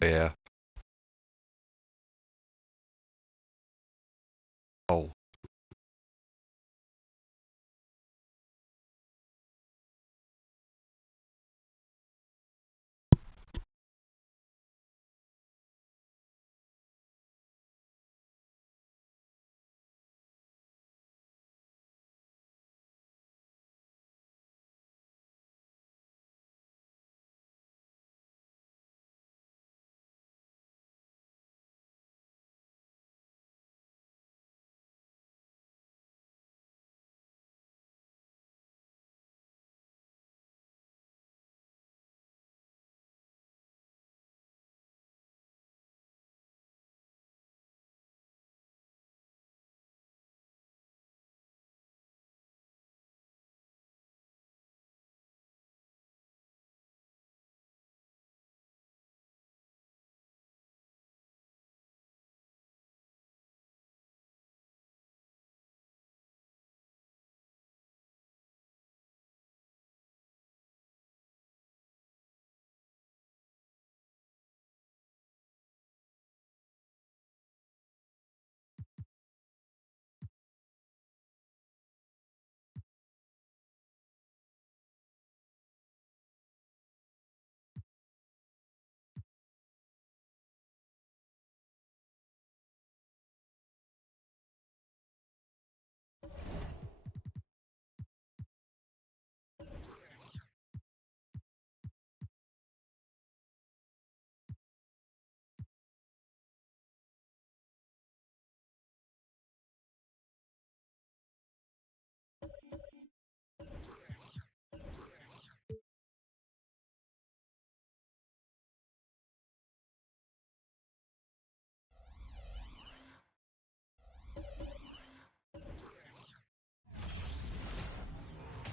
Yeah. Oh.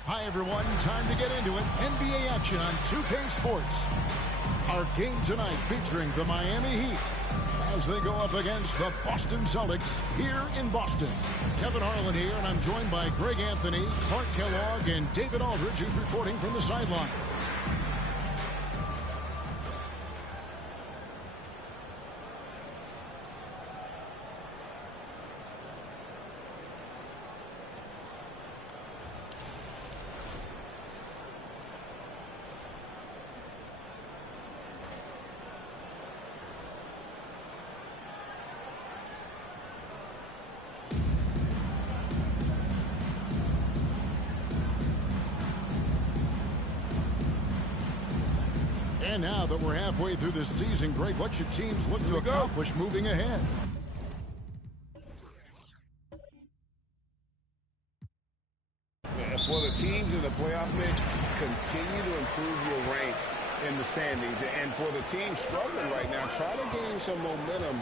Hi, everyone. Time to get into it. NBA action on 2K Sports. Our game tonight featuring the Miami Heat as they go up against the Boston Celtics here in Boston. Kevin Harlan here, and I'm joined by Greg Anthony, Clark Kellogg, and David Aldridge, who's reporting from the sideline. And now that we're halfway through this season, Greg, what should teams look to accomplish moving ahead? For the teams in the playoff mix, continue to improve your rank in the standings. And for the team struggling right now, try to gain some momentum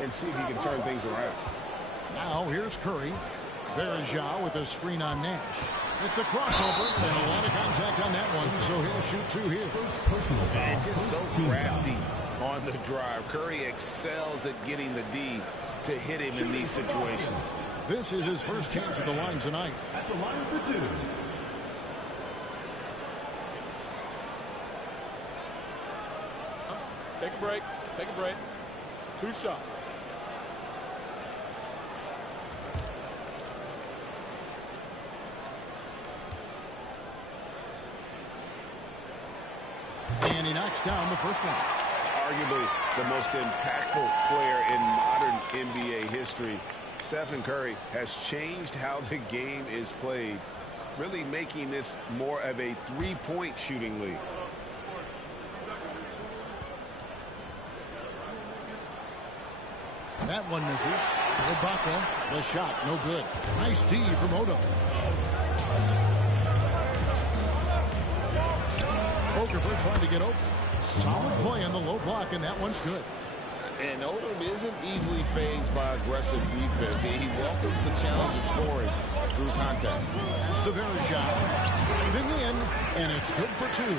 and see if you can turn things around. Now here's Curry. Verajao with a screen on Nash. With the crossover, and a lot of contact on that one, so he'll shoot two here. And just so crafty on the drive. Curry excels at getting the D to hit him in these situations. This is his first chance at the line tonight. At the line for two. Take a break. Take a break. Two shots. And he knocks down the first one. Arguably the most impactful player in modern NBA history. Stephen Curry has changed how the game is played, really making this more of a three-point shooting league. That one misses. Ibaka, the shot, no good. Nice D from Odo. Okafor trying to get open. Solid play on the low block, and that one's good. And Odom isn't easily fazed by aggressive defense. He welcomes the challenge of scoring through contact. Verajao moving in, and it's good for two.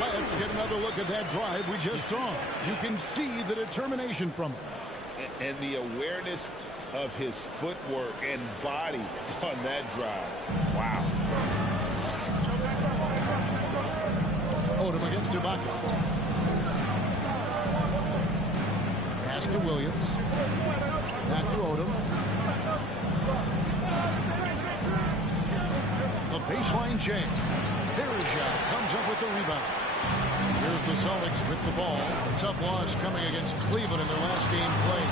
Let's get another look at that drive we just saw. You can see the determination from him. And the awareness of his footwork and body on that drive. Wow. Odom against Ibaka. Pass to Williams. Back to Odom. The baseline jam. Verjao comes up with the rebound. Here's the Celtics with the ball. A tough loss coming against Cleveland in their last game played.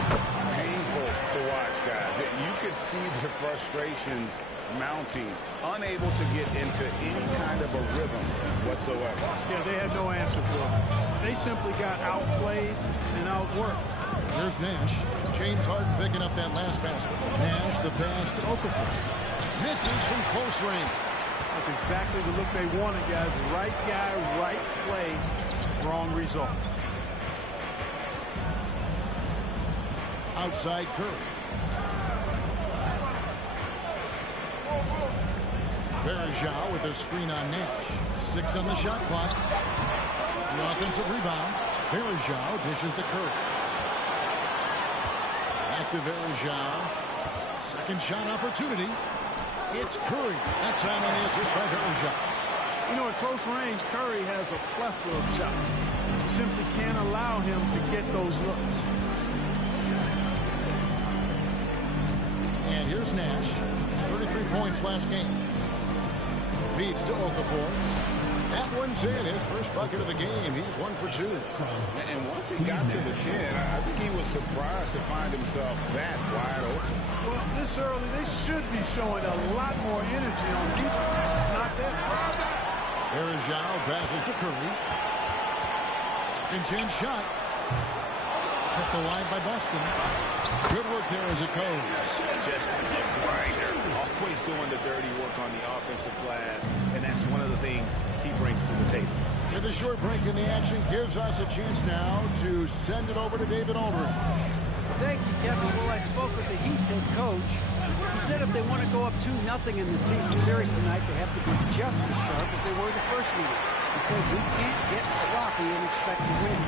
Painful to watch, guys. You could see their frustrations mounting, unable to get into any kind of a rhythm whatsoever. Yeah, they had no answer for them. They simply got outplayed and outworked. Here's Nash. James Harden picking up that last basket. Nash, the pass to Okafor. Misses from close range. That's exactly the look they wanted, guys. Right guy, right play, wrong result. Outside Curry. Verjao with a screen on Nash. 6 on the shot clock. The offensive rebound. Verjao dishes to Curry. Back to Verjao. Second shot opportunity. It's Curry. That time on the assist by Verjao. You know, at close range, Curry has a plethora of shots. You simply can't allow him to get those looks. And here's Nash. 33 points last game. Feeds to Okafor. That one's in. His first bucket of the game. He's 1 for 2. And once he got to the 10, I think he was surprised to find himself that wide open. Well, this early, they should be showing a lot more energy on defense. It's not there. Verjao passes to Curry. Second chance shot. Kept alive by Boston. Good work there as it goes. Just a grinder. Always doing the dirty work on the offensive glass, and that's one of the things he brings to the table. With a short break in the action gives us a chance now to send it over to David Aldridge. Thank you, Kevin. Well, I spoke with the Heat's head coach. He said if they want to go up 2-0 in the season series tonight, they have to be just as sharp as they were the first meeting. He said we can't get sloppy and expect to win.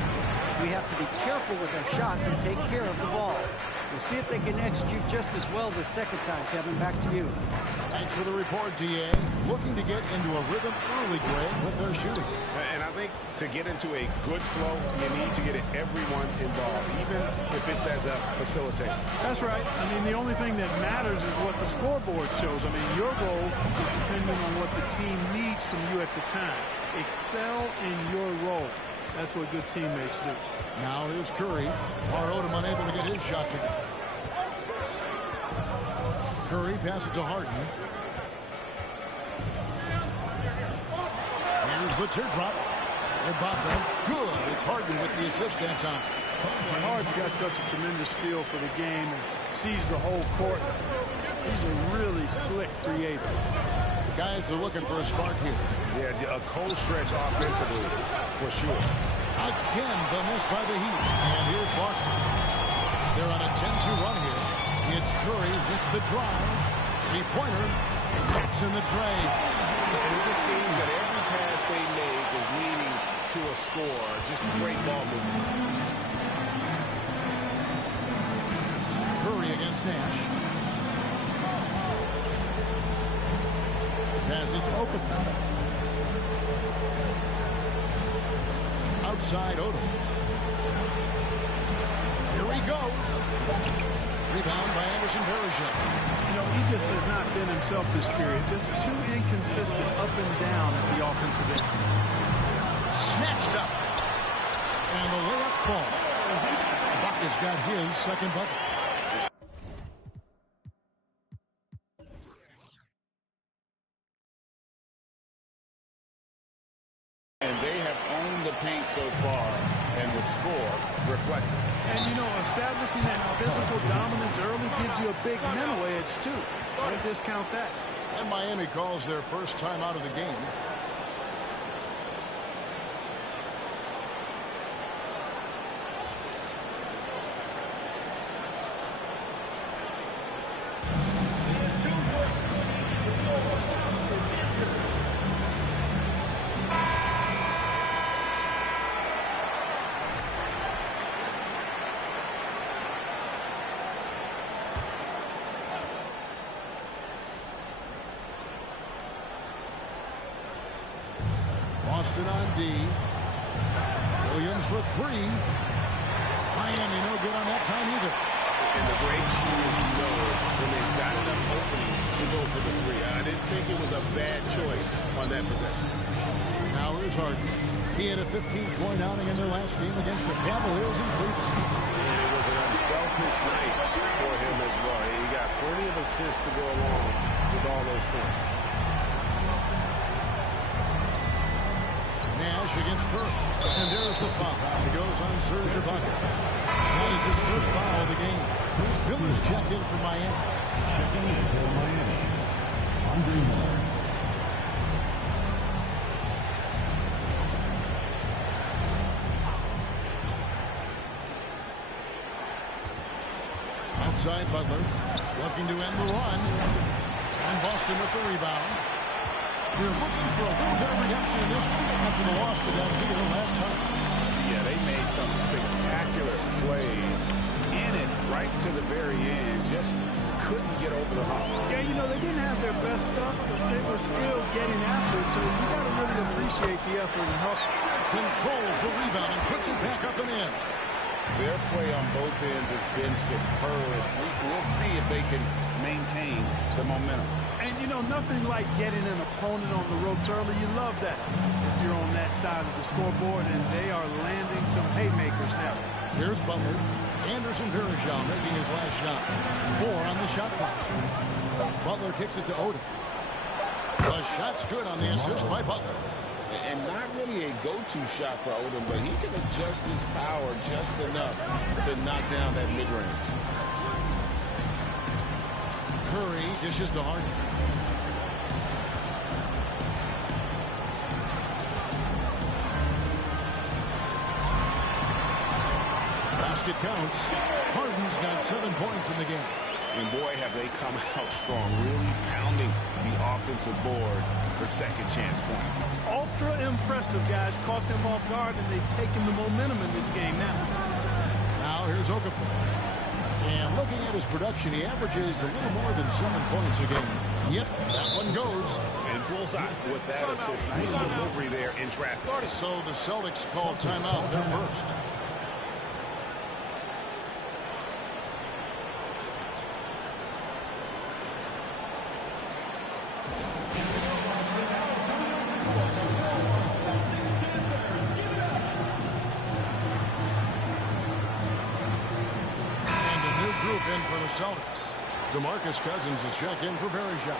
We have to be careful with our shots and take care of the ball. We'll see if they can execute just as well the second time. Kevin, back to you. Thanks for the report, D.A. Looking to get into a rhythm early, Greg, with their shooting. And I think to get into a good flow, you need to get everyone involved, even if it's as a facilitator. That's right. I mean, the only thing that matters is what the scoreboard shows. I mean, your role is dependent on what the team needs from you at the time. Excel in your role. That's what good teammates do. Now here's Curry. Odom unable to get his shot to go. Curry passes to Harden. Here's the teardrop. Ibaka. Good. It's Harden with the assist that time. Harden's got such a tremendous feel for the game and sees the whole court. He's a really slick creator. Guys are looking for a spark here. Yeah, a cold stretch offensively, for sure. Again, the miss by the Heat. And here's Boston. They're on a 10-2 run here. It's Curry with the drive. Three-pointer. Drops in the tray. It just seems that every pass they make is leading to a score. Just great ball movement. Curry against Nash. Passes to Okafor. Outside Odom. Here he goes. Rebound by Anderson Verjao. You know, he just has not been himself this period. Just too inconsistent up and down at the offensive end. Snatched up. And the layup falls. Bucket's got his second bucket. Paint so far, and the score reflects it. And you know, establishing that physical dominance early gives you a big mental edge too. Don't discount that. And Miami calls their first time out of the game. Boston on D. Williams for three. Miami no good on that time either. And the great shooters know when they've got enough opening to go for the three. I didn't think it was a bad choice on that possession. Now here's Harden. He had a 15-point outing in their last game against the Cavaliers in Cleveland. And it was an unselfish night for him as well. He got plenty of assists to go along with all those points. Nash against Curry. And there's the foul. He goes on Serge Ibaka. That is his first foul of the game. Miller's checked in for Miami. Checking in for Miami, Andre Miller. Outside Butler, looking to end the run. And Boston with the rebound. They're looking for a little bit of redemption in this after the loss to that leader last time. Yeah, they made some spectacular plays in it right to the very end. Just couldn't get over the hump. Yeah, you know, they didn't have their best stuff, but they were still getting after it, so you got to really appreciate the effort and hustle. Controls the rebound and puts it back up and in. Their play on both ends has been superb. We'll see if they can maintain the momentum. And, you know, nothing like getting an opponent on the ropes early. You love that if you're on that side of the scoreboard, and they are landing some haymakers now. Here's Butler. Anderson Varejao making his last shot. 4 on the shot clock. Butler kicks it to Odom. The shot's good on the assist by Butler. And not really a go-to shot for Odom, but he can adjust his power just enough to knock down that mid-range. Curry dishes to Harden. Basket counts. Harden's got 7 points in the game. And boy, have they come out strong, really pounding the offensive board for second chance points. Ultra impressive, guys. Caught them off guard, and they've taken the momentum in this game now. Now here's Okafor. And looking at his production, he averages a little more than 7 points a game. Yep, that one goes. And bullseye with that assist. Nice delivery there in traffic. So the Celtics call timeout. They're first. In for the Celtics. DeMarcus Cousins is checked in for Varejao.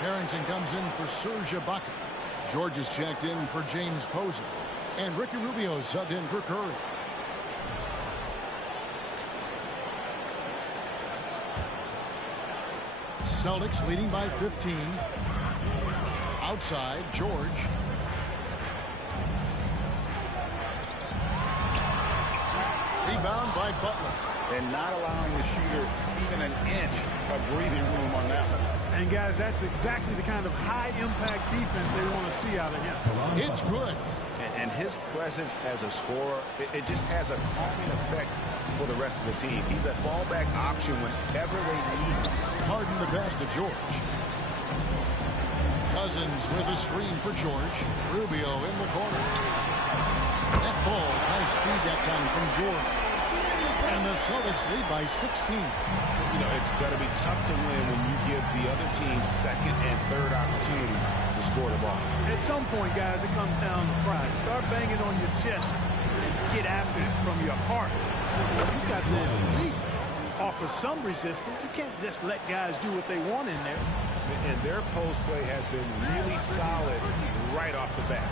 Harrington comes in for Serge Ibaka. George is checked in for James Posey. And Ricky Rubio subbed in for Curry. Celtics leading by 15. Outside, George. Rebound by Butler. And not allowing the shooter even an inch of breathing room on that one. And, guys, that's exactly the kind of high-impact defense they want to see out of him. It's good. And his presence as a scorer, it just has a calming effect for the rest of the team. He's a fallback option whenever they need him. Harden the pass to George. Cousins with a screen for George. Rubio in the corner. That ball's nice speed that time from George. And the Celtics lead by 16. You know, it's going to be tough to win when you give the other team second and third opportunities to score the ball. At some point, guys, it comes down to pride. Start banging on your chest and get after it from your heart. You've got to at least offer some resistance. You can't just let guys do what they want in there. And their post play has been really solid right off the bat.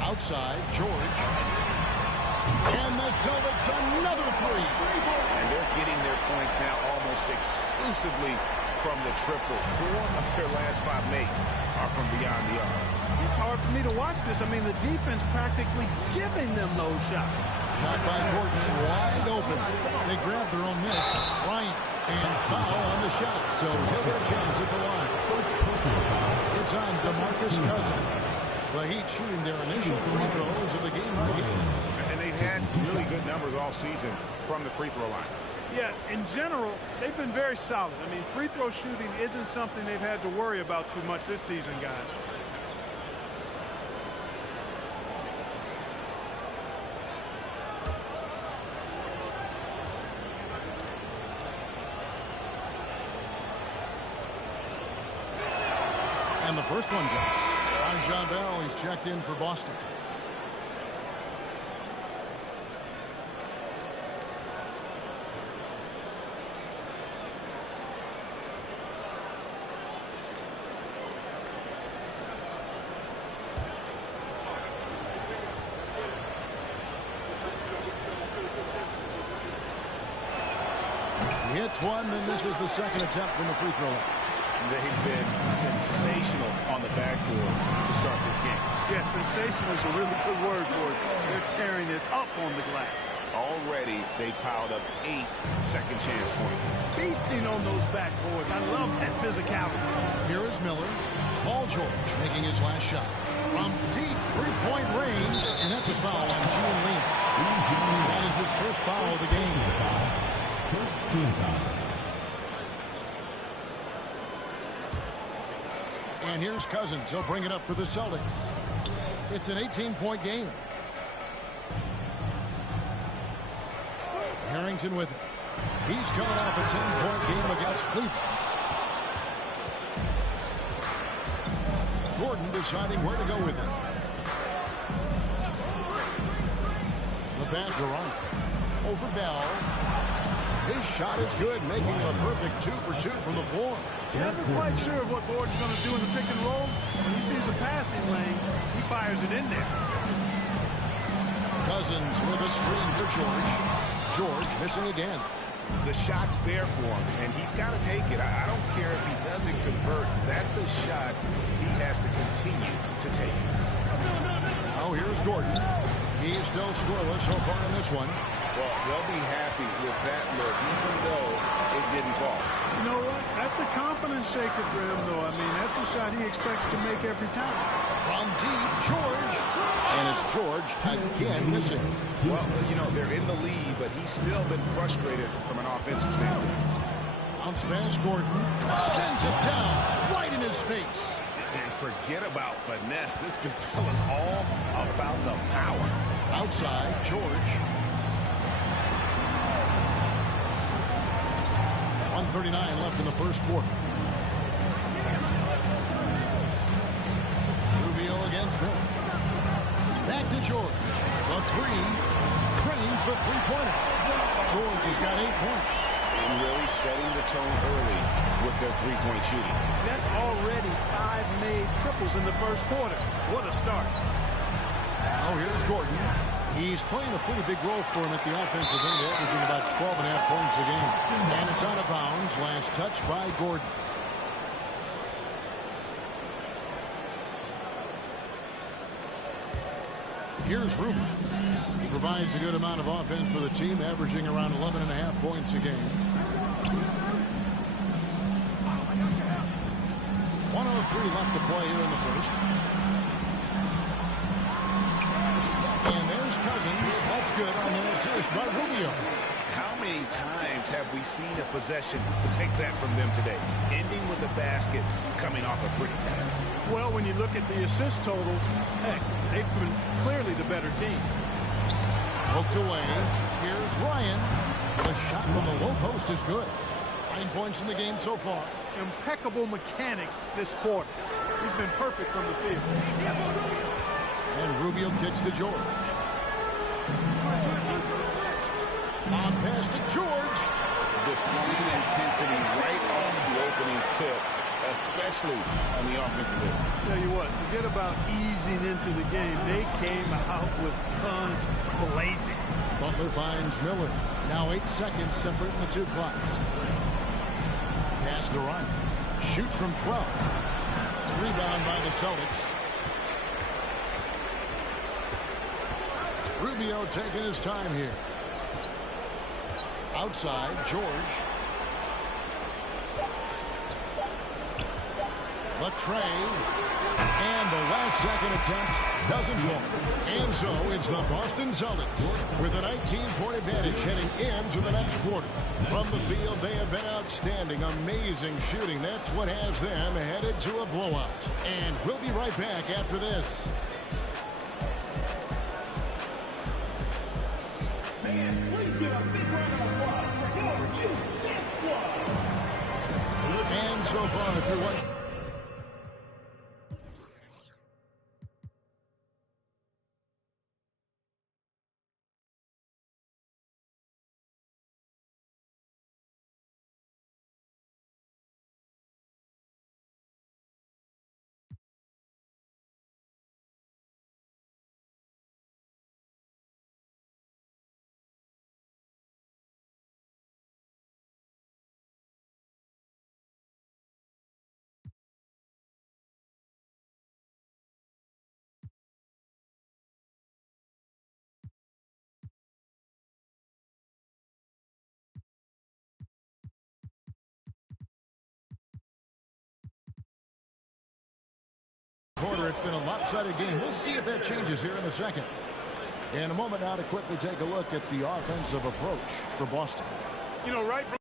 Outside, George. And the Celtics another three. And they're getting their points now almost exclusively from the triple. 4 of their last 5 makes are from beyond the arc. It's hard for me to watch this. I mean, the defense practically giving them those shots. Shot by Gordon, wide open. They grab their own miss. Bryant, and foul on the shot. So he'll get a chance at the line. It's on DeMarcus Cousins. The Heat shooting their initial free throws of the game right here. And they've had really good numbers all season from the free throw line. Yeah, in general, they've been very solid. I mean, free throw shooting isn't something they've had to worry about too much this season, guys. And the first one drops. Rajon Bell, he's checked in for Boston. He hits one, then this is the second attempt from the free throw line. They've been sensational on the backboard to start this game. Yes, sensational is a really good word for it. They're tearing it up on the glass. Already, they piled up 8 second chance points. Feasting on those backboards. I love that physicality. Here is Miller. Paul George making his last shot. From deep three-point range, and that's a foul on Gene Lee. That is his first foul of the game. First team foul. And here's Cousins. He'll bring it up for the Celtics. It's an 18-point game. Harrington with it. He's coming off a 10-point game against Cleveland. Gordon deciding where to go with it. The pass Durant. Over Bell. His shot is good, making a perfect 2 for 2 from the floor. Never quite sure of what Gordon's going to do in the pick and roll. When he sees a passing lane, he fires it in there. Cousins with a screen for George. George missing again. The shot's there for him, and he's got to take it. I don't care if he doesn't convert. That's a shot he has to continue to take. Now here's Gordon. He's still scoreless so far in this one. Well, they'll be happy with that look, even though it didn't fall. You know what? That's a confidence shaker for him, though. I mean, that's a shot he expects to make every time. From deep, George. And it's George again missing. Well, you know, they're in the lead, but he's still been frustrated from an offensive standpoint. Bounce pass, Gordon. Sends it down right in his face. And forget about finesse. This big fella's all about the power. Outside, George. 1:39 left in the first quarter. Rubio against Miller. Back to George. The three. Trains the three-pointer. George has got 8 points. And really setting the tone early with their three-point shooting. That's already 5 made triples in the first quarter. What a start. Now here's Gordon. He's playing a pretty big role for him at the offensive end, averaging about 12.5 points a game. And it's out of bounds. Last touch by Gordon. Here's Rubio. He provides a good amount of offense for the team, averaging around 11.5 points a game. 1:03 left to play here in the first. And there's Cousins. That's good on the assist by Rubio. How many times have we seen a possession like that from them today? Ending with a basket, coming off a pretty pass. Well, when you look at the assist totals, heck, they've been clearly the better team. Poked away. Here's Ryan. The shot from the low post is good. 9 points in the game so far. Impeccable mechanics this quarter. He's been perfect from the field. And Rubio kicks to George. On pass to George. Displaying intensity right on the opening tip, especially on the offensive end. Tell you what, forget about easing into the game. They came out with guns blazing. Butler finds Miller. Now 8 seconds separating the two clocks. Pass to Ryan. Shoots from 12. Rebound by the Celtics. Rubio taking his time here. Outside, George. The tray. And the last second attempt doesn't fall. And so it's the Boston Celtics with a 19-point advantage heading into the next quarter. From the field, they have been outstanding. Amazing shooting. That's what has them headed to a blowout. And we'll be right back after this. And so far through one. lopsided game. We'll see if that changes here in a second. In a moment now to quickly take a look at the offensive approach for Boston. You know, right from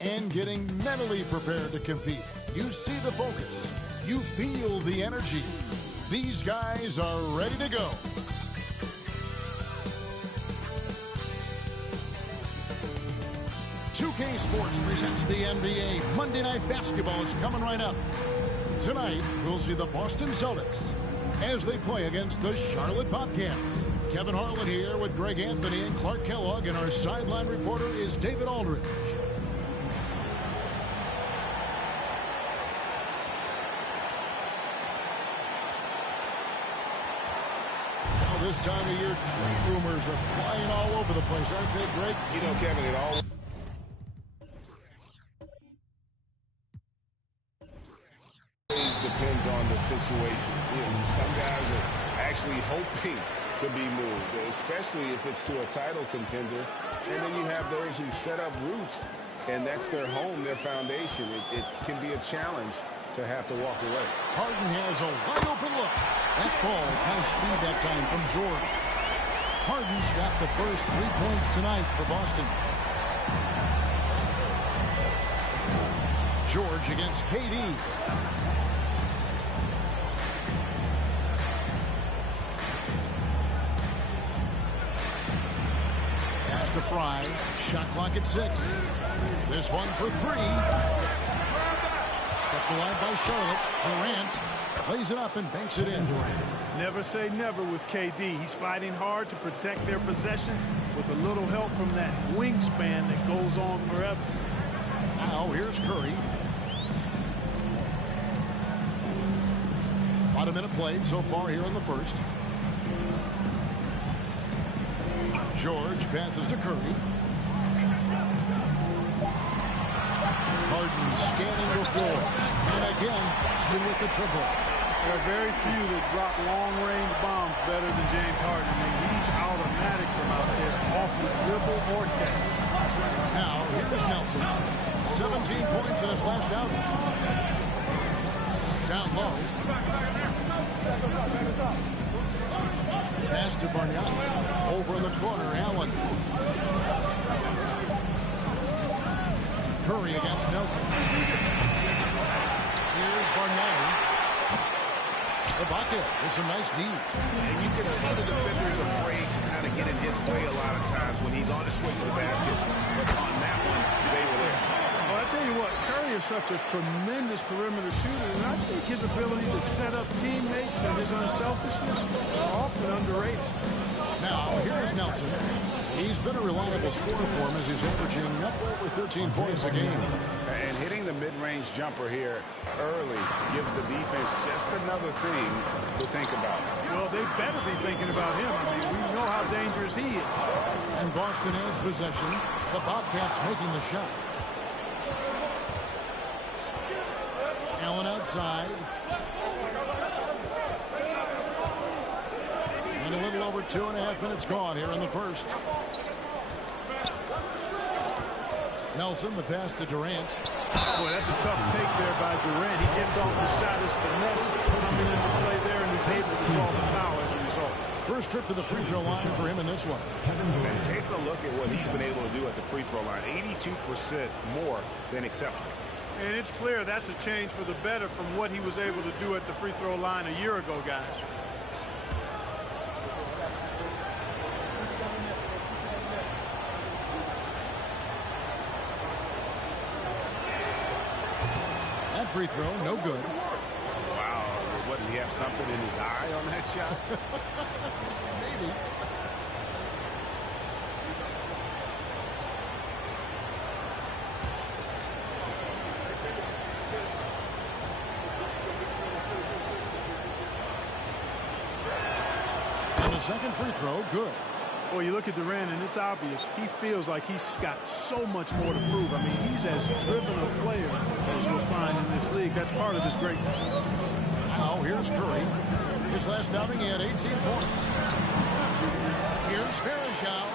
and getting mentally prepared to compete. You see the focus. You feel the energy. These guys are ready to go. "2K Sports presents the NBA. Monday Night Basketball is coming right up. Tonight, we'll see the Boston Celtics as they play against the Charlotte Bobcats. Kevin Harlan here with Greg Anthony and Clark Kellogg, and our sideline reporter is David Aldridge. This time of year, trade rumors are flying all over the place, aren't they, Greg? You know, Kevin, it always depends on the situation. You know, some guys are actually hoping to be moved, especially if it's to a title contender. And then you have those who set up roots, and that's their home, their foundation. It can be a challenge to have to walk away. Harden has a wide open look. That falls high speed that time from George. Harden's got the first 3 points tonight for Boston. George against KD. Pass to Fry. Shot clock at 6. This one for 3. Kept alive by Charlotte. Durant lays it up and banks it in. Never say never with KD. He's fighting hard to protect their possession with a little help from that wingspan that goes on forever. Now here's Curry. About a minute played so far here in the first. George passes to Curry. Harden scanning the floor. And again, Boston with the triple. There are very few that drop long-range bombs better than James Harden. I mean, he's automatic from out there, off the dribble or catch. Now, here's Nelson. 17 points in his last outing. Down low. Pass to Bargnani. Over in the corner, Allen. Curry against Nelson. Here's Bargnani. The bucket. It's a nice D. And you can see the defender's afraid to kind of get in his way a lot of times when he's on his way to the basket. But on that one, they were there. Well, I tell you what, Curry is such a tremendous perimeter shooter, and I think his ability to set up teammates and his unselfishness are often underrated. Now, here's Nelson. He's been a reliable scorer for him as he's averaging up over 13 points a game. And hitting the mid-range jumper here early gives the defense just another thing to think about. Well, they better be thinking about him. I mean, we know how dangerous he is. And Boston has possession. The Bobcats making the shot. Allen outside. And a little over 2.5 minutes gone here in the first. Nelson, the pass to Durant. Boy, that's a tough take there by Durant. He gets off the shot. His finesse coming into play there, and he's able to draw the foul as a result. First trip to the free throw line for him in this one. And take a look at what he's been able to do at the free throw line. 82% more than acceptable. And it's clear that's a change for the better from what he was able to do at the free throw line a year ago, guys. That free throw, no good. Wow. What, did he have something in his eye on that shot? Maybe. And the second free throw, good. Well, you look at Durant, and it's obvious. He feels like he's got so much more to prove. I mean, he's as driven a player as you'll find in this league. That's part of his greatness. Now, here's Curry. His last outing, he had 18 points. Here's Farajao.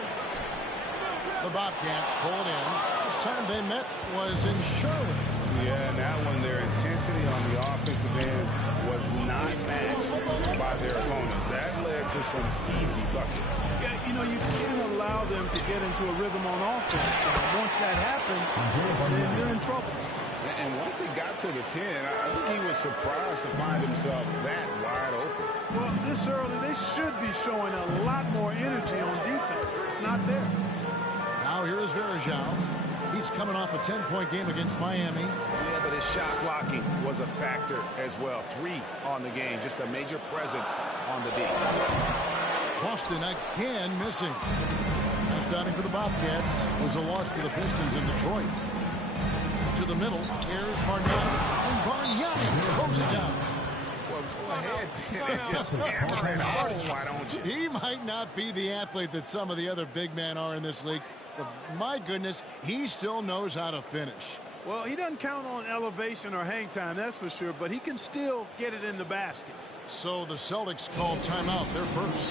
The Bobcats pulled in. This time they met was in Charlotte. Yeah, and that one, their intensity on the offensive end was not matched by their opponent. That led to some easy buckets. Yeah, you know, you can't allow them to get into a rhythm on offense. Once that happens, then you're in trouble. And once he got to the 10, I think he was surprised to find himself that wide open. Well, this early, they should be showing a lot more energy on defense. It's not there. Now here is Farajao. He's coming off a 10-point game against Miami. Yeah, but his shot blocking was a factor as well. 3 on the game, just a major presence on the D. Boston again missing. Last outing for the Bobcats was a loss to the Pistons in Detroit. To the middle, here's Bargnani. And Bargnani throws it down. Well, go ahead. Just hammer it home, why don't you? He might not be the athlete that some of the other big men are in this league, but my goodness, he still knows how to finish. Well, he doesn't count on elevation or hang time, that's for sure, but he can still get it in the basket. So the Celtics called timeout. They're first.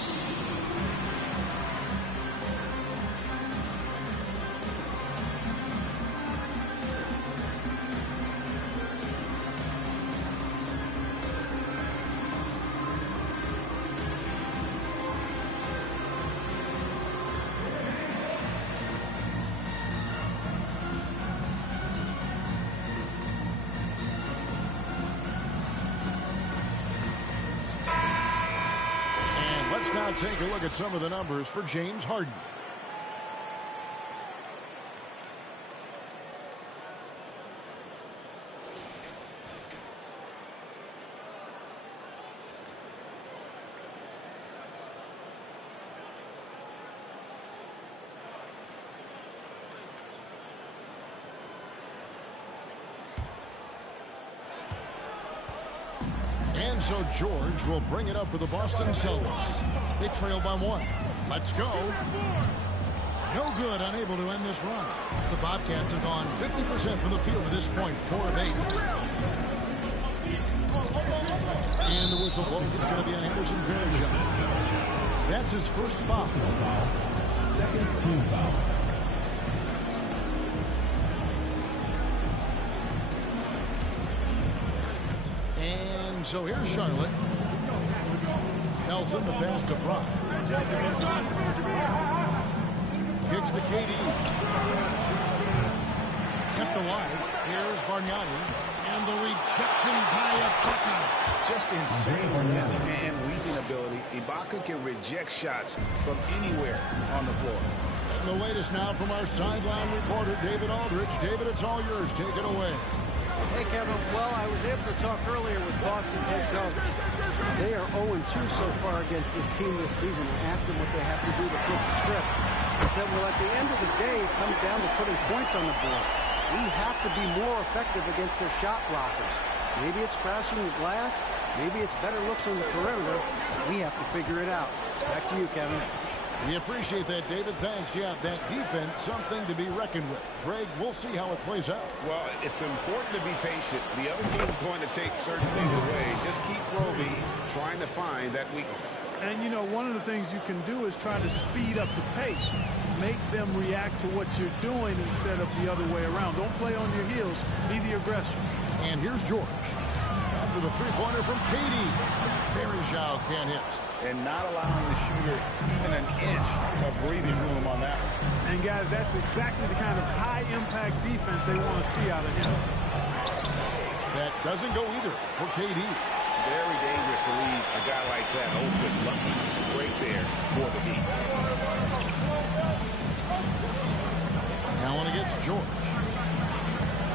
Now take a look at some of the numbers for James Harden. And so George will bring it up for the Boston Celtics. They trail by 1. Let's go. No good, unable to end this run. The Bobcats have gone 50% from the field at this point, 4 of 8. And the whistle blows. It's going to be on Henderson Farajao. That's his first foul. Second team foul. And so here's Charlotte. Nelson, the pass to Fry. Kicks to KD. Kept alive. Here's Bargnani. And the rejection by Ibaka. Just insane rhythm and leaping ability. Ibaka can reject shots from anywhere on the floor. And the latest now from our sideline reporter, David Aldridge. David, it's all yours. Take it away. Hey, Kevin. Well, I was able to talk earlier with Boston's head coach. They are 0-2 so far against this team this season. I asked them what they have to do to flip the script. He said, well, at the end of the day, it comes down to putting points on the board. We have to be more effective against their shot blockers. Maybe it's crashing the glass. Maybe it's better looks on the perimeter. We have to figure it out. Back to you, Kevin. We appreciate that, David. Thanks. Yeah, that defense, something to be reckoned with. Greg, we'll see how it plays out. Well, it's important to be patient. The other team's going to take certain things away. Just keep probing, trying to find that weakness. And, you know, one of the things you can do is try to speed up the pace. Make them react to what you're doing instead of the other way around. Don't play on your heels. Be the aggressor. And here's George. After the three-pointer from KD. Verjao can't hit. And not allowing the shooter even an inch of breathing room on that one. And, guys, that's exactly the kind of high-impact defense they want to see out of him. That doesn't go either for KD. Very dangerous to leave a guy like that open. Lucky break there for the Heat. Now on against George.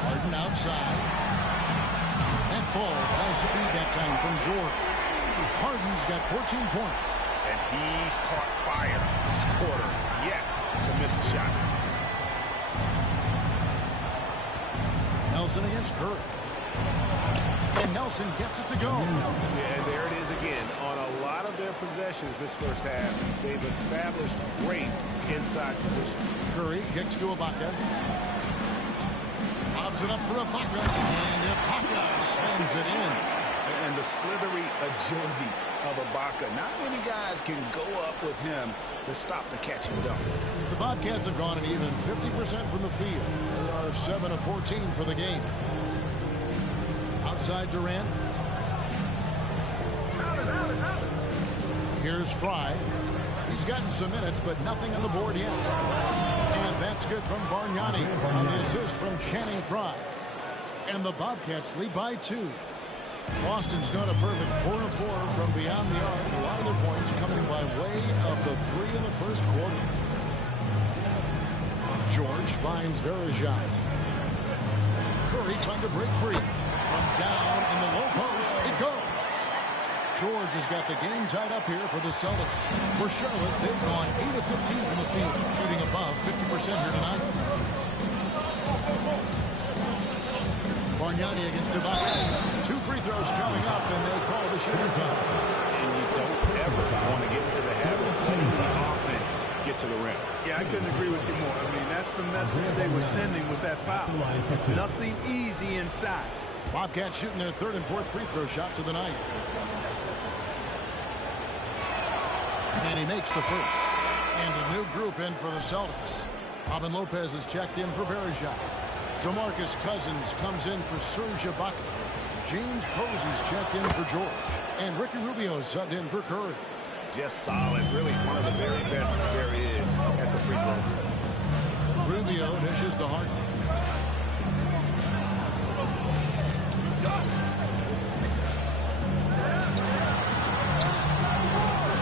Harden outside. That ball, high speed that time from George. Harden's got 14 points. And he's caught fire this quarter yet to miss a shot. Nelson against Curry. And Nelson gets it to go. Yeah, and there it is again. On a lot of their possessions this first half, they've established great inside position. Curry kicks to Ibaka. Lobs it up for Ibaka. And Ibaka slams it in. And the slithery agility of Ibaka. Not many guys can go up with him to stop the catch and dunk. The Bobcats have gone an even 50% from the field. They are 7 of 14 for the game. Outside Durant. Here's Fry. He's gotten some minutes, but nothing on the board yet. And that's good from Bargnani on the assist from Channing Frye. And the Bobcats lead by 2. Boston's got a perfect 4 of 4 from beyond the arc. A lot of their points coming by way of the 3 in the first quarter. George finds Verjao. Curry trying to break free. From down in the low post, it goes. George has got the game tied up here for the Celtics. For Charlotte, they've gone 8 of 15 from the field, shooting above 50% here tonight. Bargnani against Ibaka. 2 free throws coming up, and they call the shooting foul. And you don't ever want to get into the habit of letting the offense get to the rim. Yeah, I couldn't agree with you more. I mean, that's the message they were sending with that foul. Nothing easy inside. Bobcats shooting their 3rd and 4th free throw shots of the night. And he makes the first. And a new group in for the Celtics. Robin Lopez is checked in for Verjao. DeMarcus Cousins comes in for Serge Ibaka. James Posey's checked in for George. And Ricky Rubio subbed in for Curry. Just solid. Really one of the very best there is at the free throw. Rubio dishes to Harden.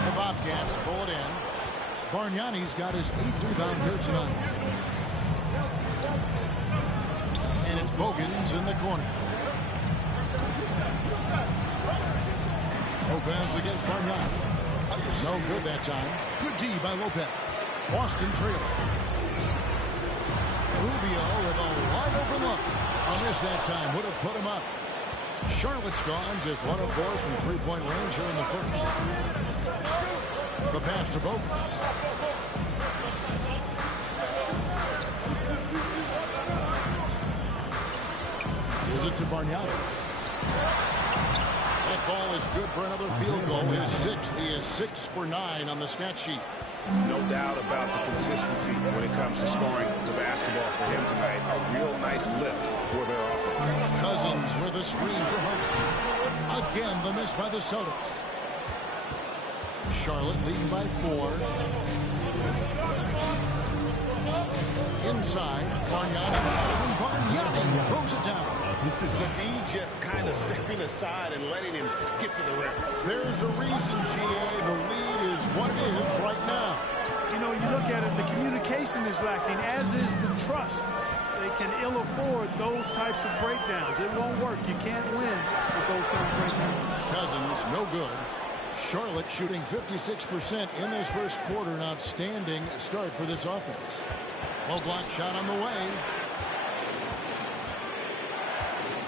The Bobcats pull it in. Bargnani's got his 8th rebound here tonight. And it's Bogans in the corner. Lopez against Bargnani. No good that time. Good D by Lopez. Boston trailing. Rubio with a wide open look. A miss that time would have put him up. Charlotte's gone just 1 of 4 from 3-point range here in the first. The pass to Bogans. Passes it to Bargnani. That ball is good for another field goal. His 6th. He is 6 for 9 on the stat sheet. No doubt about the consistency when it comes to scoring the basketball for him tonight. A real nice lift for their offense. Cousins with a screen for Harden. Again, the miss by the Celtics. Charlotte leading by 4. Inside, Bargnani, and Bargnani throws it down. He just kind of stepping aside and letting him get to the rim. There's a reason, GA, the lead is what it is right now. You know, you look at it, the communication is lacking, as is the trust. They can ill afford those types of breakdowns. It won't work. You can't win with those kind of breakdowns. Cousins, no good. Charlotte shooting 56% in this first quarter. An outstanding start for this offense. Low block shot on the way.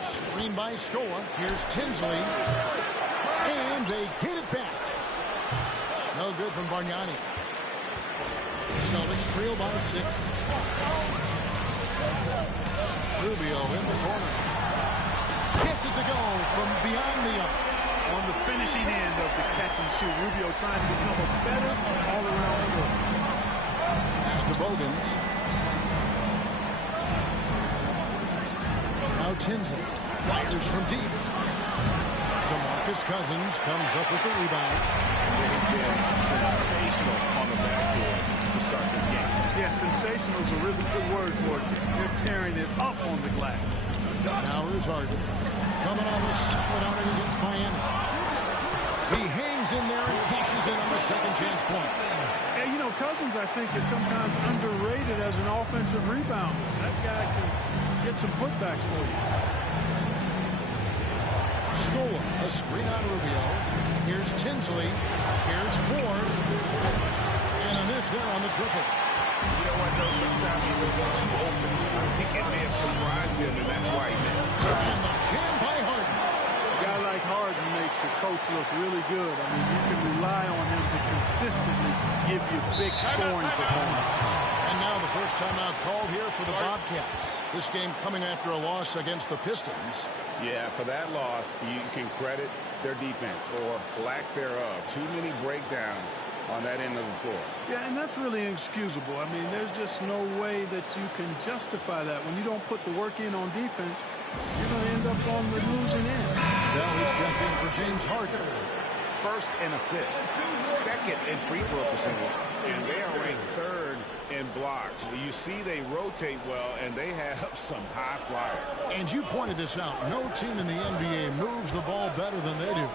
Screen by Scola. Here's Tinsley. And they get it back. No good from Bargnani. Celtics trail by 6. Rubio in the corner. Gets it to go from beyond the arc. On the finishing end of the catch and shoot, Rubio trying to become a better all-around scorer. Pass to Bogans. Now Tinsley fires from deep. DeMarcus Cousins comes up with the rebound. They've been sensational on the backboard to start this game. Yeah, sensational is a really good word for it. They're tearing it up on the glass. Now here's Harden. Coming on the solid outing against Miami. He hangs in there and cashes in on the second chance points. Yeah, you know, Cousins, I think, is sometimes underrated as an offensive rebounder. That guy can get some putbacks for you. Scola, a screen on Rubio. Here's Tinsley. Here's Ford. And a miss there on the triple. You know what, though? Sometimes you go too open. I think it may have surprised him, and that's why he missed. And the jam by Harden. A guy like Harden makes your coach look really good. I mean, you can rely on him to consistently give you big scoring performances. And now the first timeout called here for the Bobcats. This game coming after a loss against the Pistons. Yeah, for that loss, you can credit their defense or lack thereof. Too many breakdowns on that end of the floor. Yeah, and that's really inexcusable. I mean, there's just no way that you can justify that. When you don't put the work in on defense, you're going to end up on the losing end. Now he's checked in for James Harden. First in assists, second in free throw percentage, and they are ranked third in blocks. You see they rotate well, and they have some high flyer. And you pointed this out. No team in the NBA moves the ball better than they do.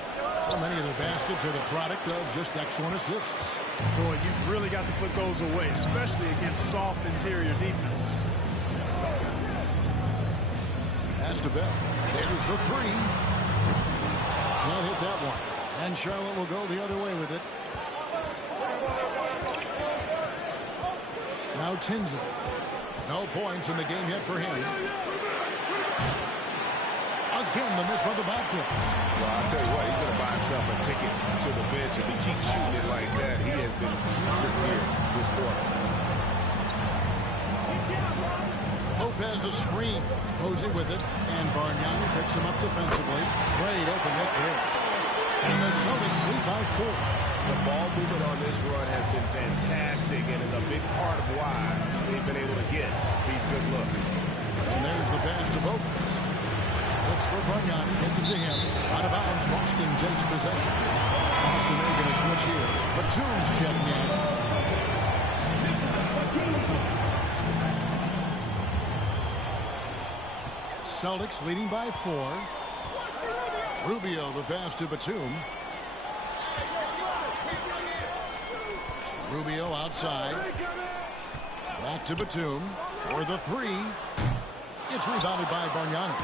So many of their baskets are the product of just excellent assists. Boy, you've really got to put those away, especially against soft interior defense. Pass to Bell. There's the 3. Can't hit that one. And Charlotte will go the other way with it. Now Tinsley. No points in the game yet for him. Again, the miss by the Bobcats. Well, I'll tell you what, he's going to buy himself a ticket to the bench. If he keeps shooting it like that, he has been putrid here this quarter. Lopez a screen. Posey with it. And Bargnani picks him up defensively. Great open look there. And the Celtics lead by 4. The ball movement on this run has been fantastic and is a big part of why they've been able to get these good looks. And there's the pass to Bogans. Looks for Bargnani. Gets it to him. Out of bounds. Boston takes possession. Boston are going to switch here. Batum's checking in. Celtics leading by 4. Rubio the pass to Batum. Rubio outside. Back to Batum for the 3. It's rebounded by Bargnani.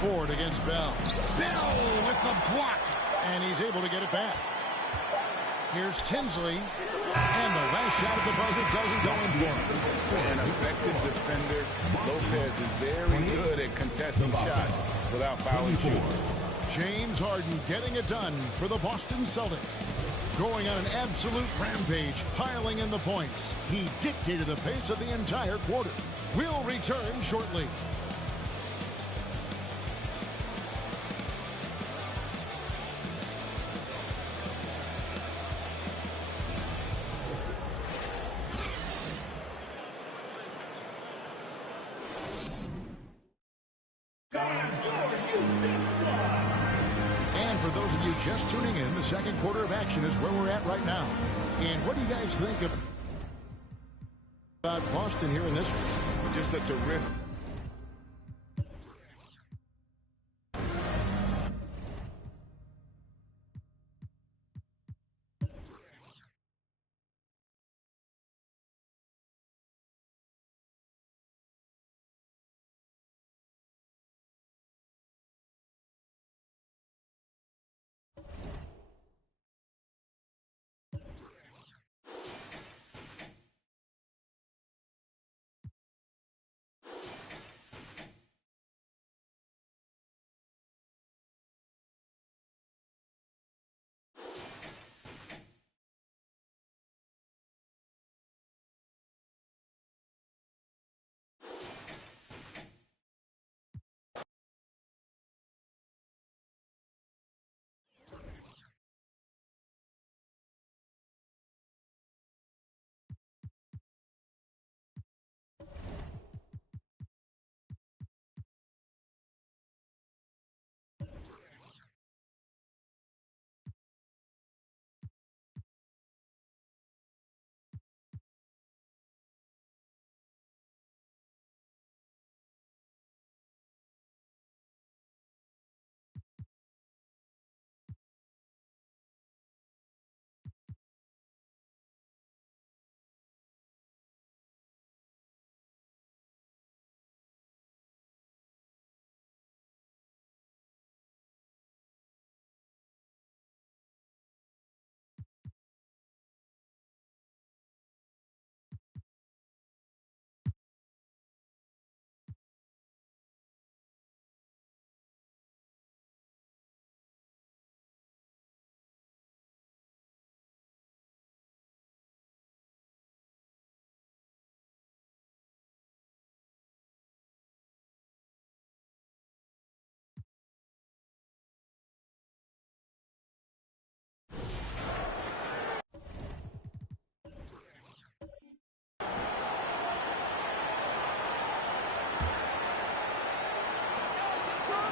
Ford against Bell. Bell with the block. And he's able to get it back. Here's Tinsley. And the last shot at the buzzer doesn't go in for him. An effective defender. Lopez is very good at contesting shots without fouling shooting. James Harden getting it done for the Boston Celtics. Going on an absolute rampage, piling in the points. He dictated the pace of the entire quarter. We'll return shortly. just tuning in, the second quarter of action is where we're at right now. And what do you guys think about Boston here in this one? Just a terrific.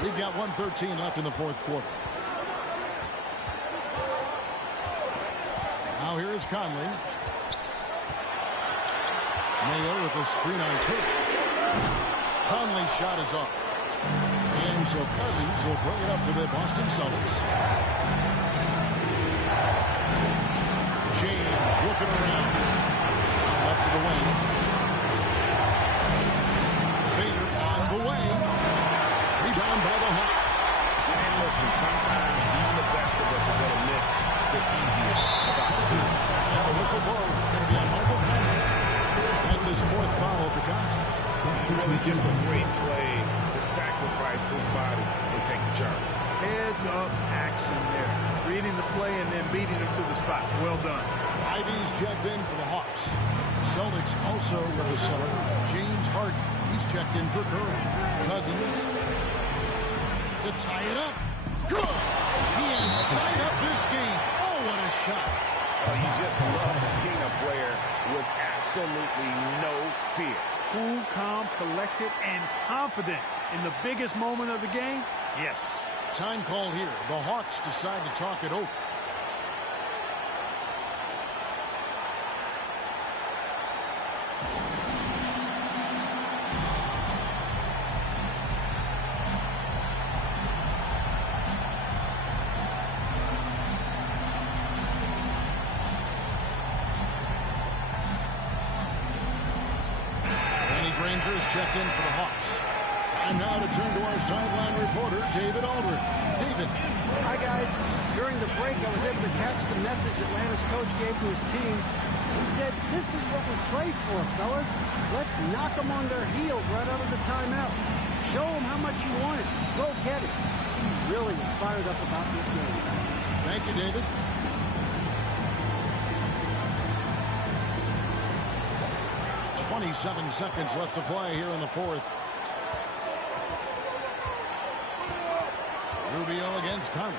We've got 1:13 left in the fourth quarter. Now here is Conley. Mayo with a screen on Curry. Conley's shot is off. And so Cousins will bring it up for the Boston Celtics. James looking around. Left of the wing. Fader on the way. Rebound by the Hawks. And listen, sometimes even the best of us are going to miss the easiest of opportunities. And the whistle blows. It's going to be on Michael Conley. That's his fourth foul of the contest. Really just a great play to sacrifice his body and take the charge. Heads-up action there. Reading the play and then beating him to the spot. Well done. Ivy's checked in for the Hawks. Celtics also with a sub. James Harden. He's checked in for Curry. Cousins to tie it up. Good. He has tied up this game. Oh, what a shot. Oh, you just love seeing a player with absolutely no fear. Cool, calm, collected, and confident in the biggest moment of the game. Yes. Time call here. The Hawks decide to talk it over. Checked in for the Hawks. Time now to turn to our sideline reporter, David Aldridge. David. Hi, guys. During the break, I was able to catch the message Atlanta's coach gave to his team. He said, this is what we pray for, fellas. Let's knock them on their heels right out of the timeout. Show them how much you want it. Go get it. He really is fired up about this game. Thank you, David. 27 seconds left to play here in the fourth. Rubio against Conley.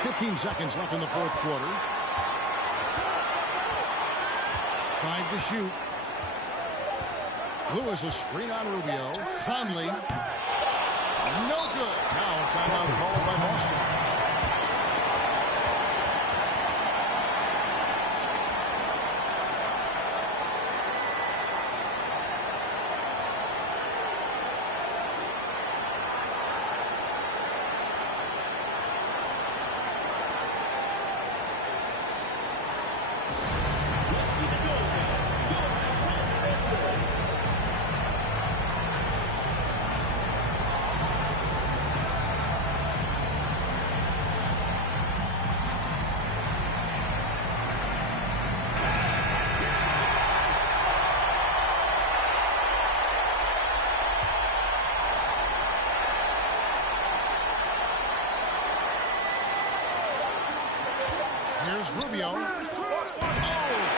15 seconds left in the fourth quarter. 5 to shoot. Lewis a screen on Rubio. Conley Timeout called by Boston. Here's Rubio. Oh,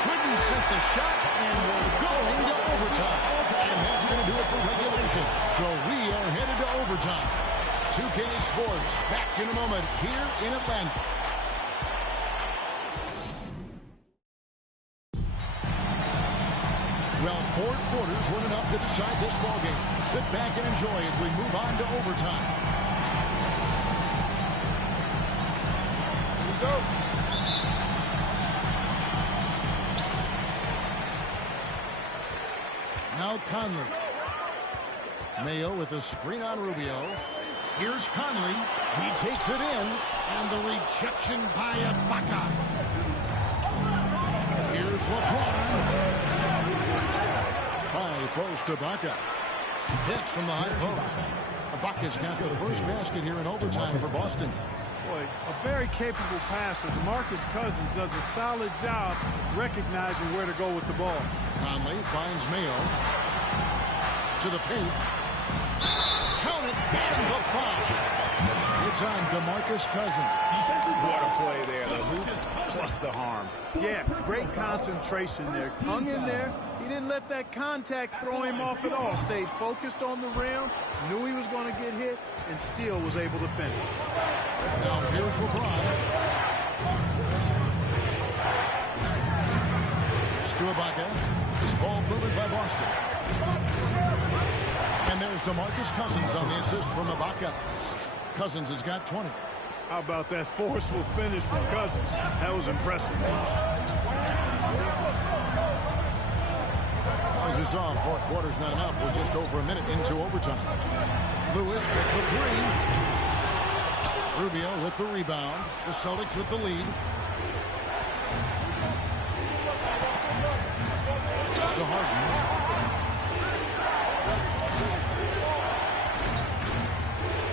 couldn't set the shot, and we're going to overtime. And that's going to do it for regulation. So we are headed to overtime. 2K Sports back in a moment here in Atlanta. Well, 4 quarters weren't enough to decide this ballgame. Sit back and enjoy as we move on to overtime. Here we go. Now Conley. Mayo with a screen on Rubio. Here's Conley. He takes it in. And the rejection by Ibaka. Here's LeBron. High post Ibaka. Hits from the high post. Ibaka's got the first basket here in overtime for Boston. Boy, a very capable passer. DeMarcus Cousins does a solid job recognizing where to go with the ball. Conley finds Mayo. To the paint. Count it, and the foul. It's on DeMarcus Cousins. What a play there. The hoop plus the harm. Yeah, great concentration there. Hung in there. He didn't let that contact throw him off at all. Stayed focused on the rim. Knew he was going to get hit and still was able to finish. Now here's LeBron. It's to Ibaka. This ball movement by Boston. And there's DeMarcus Cousins on the assist from Ibaka. Cousins has got 20. How about that forceful finish from Cousins? That was impressive. As we saw, 4 quarters not enough. We're just over a minute into overtime. Lewis with the 3. Rubio with the rebound. The Celtics with the lead. It's to Harden.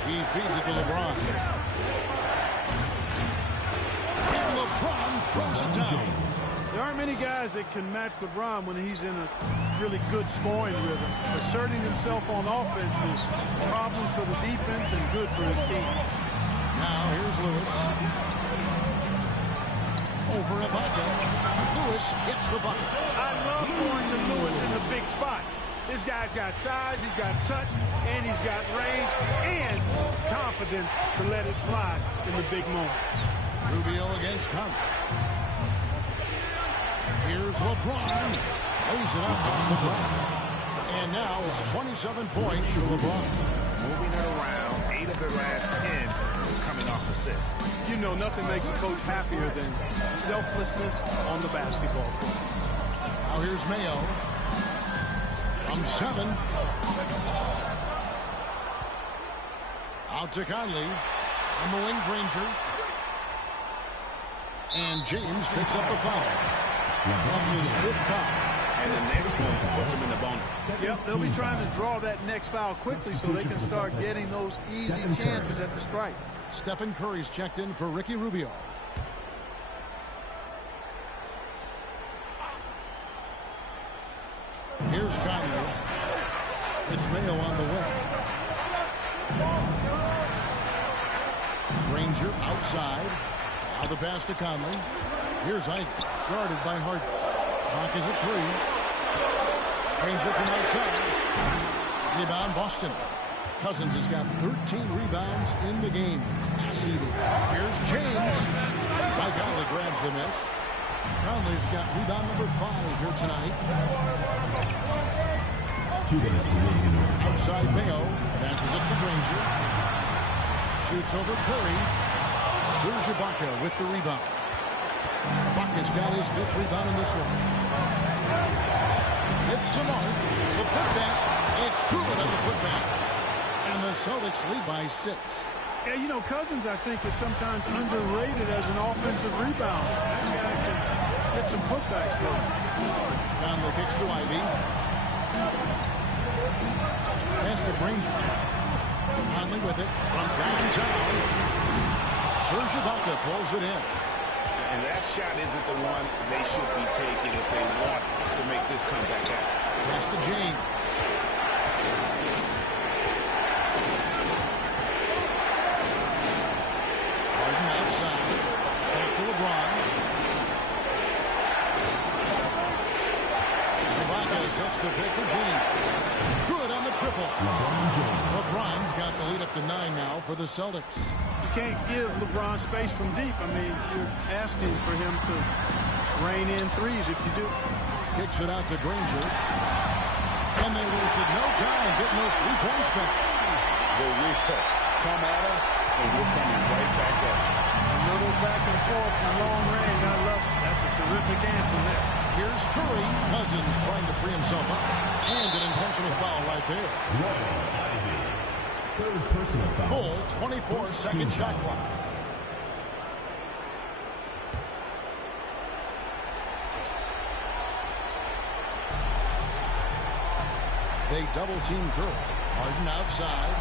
He feeds it to LeBron. And LeBron throws it down. There aren't many guys that can match LeBron when he's in a really good scoring rhythm. Asserting himself on offense is problems for the defense and good for his team. Now here's Lewis. Over Ibaka. Lewis gets the bucket. I love going to Lewis in the big spot. This guy's got size, he's got touch, and he's got range and confidence to let it fly in the big moment. Rubio against Conley. Here's LeBron. Lays it up off the glass. And now it's 27 points for LeBron. Moving it around, 8 of their last 10 coming off assists. You know, nothing makes a coach happier than selflessness on the basketball court. Now here's Mayo. From 7. Out to Conley. On the wing, Granger. And James picks up the foul. That's his 5th foul. And the next one puts him in the bonus. Yep, they'll be trying to draw that next foul quickly so they can start getting those easy chances at the strike. Stephen Curry's checked in for Ricky Rubio. Here's Conley. It's Mayo on the way. Granger outside. Now the pass to Conley. Here's Ike, guarded by Hart. Clock is at 3. Granger from outside. Rebound Boston. Cousins has got 13 rebounds in the game. Class eating. Here's James. By Conley grabs the miss. Conley's got rebound number 5 here tonight. 2 minutes remaining in overtime. Outside Mayo. Passes it to Granger. Shoots over Curry. Serge Ibaka with the rebound. Ibaka's got his 5th rebound in this one. It's the mark. The putback. It's good on the putback. And the Celtics lead by 6. Yeah, you know, Cousins, I think, is sometimes underrated as an offensive rebounder. That guy can get some putbacks for him. Conley kicks to Ivy. Pass to Granger. Conley with it from downtown. Serge Ibaka pulls it in. And that shot isn't the one they should be taking if they want to make this comeback happen. Pass to James. Harden outside. Back to LeBron. Ibaka sets the pick for James. Good on the triple. LeBron's got the lead up to 9 now for the Celtics. You can't give LeBron space from deep. I mean, you're asking for him to rain in threes if you do. Kicks it out to Granger. And they wasted no time getting those 3 points back. The reset. Come at us, and we're coming right back at you. Another back and forth from long range. I love it. That's a terrific answer there. Here's Curry. Cousins trying to free himself up. And an intentional foul right there. Third personal foul. Full 24-second shot clock. They double-team Curry. Harden outside.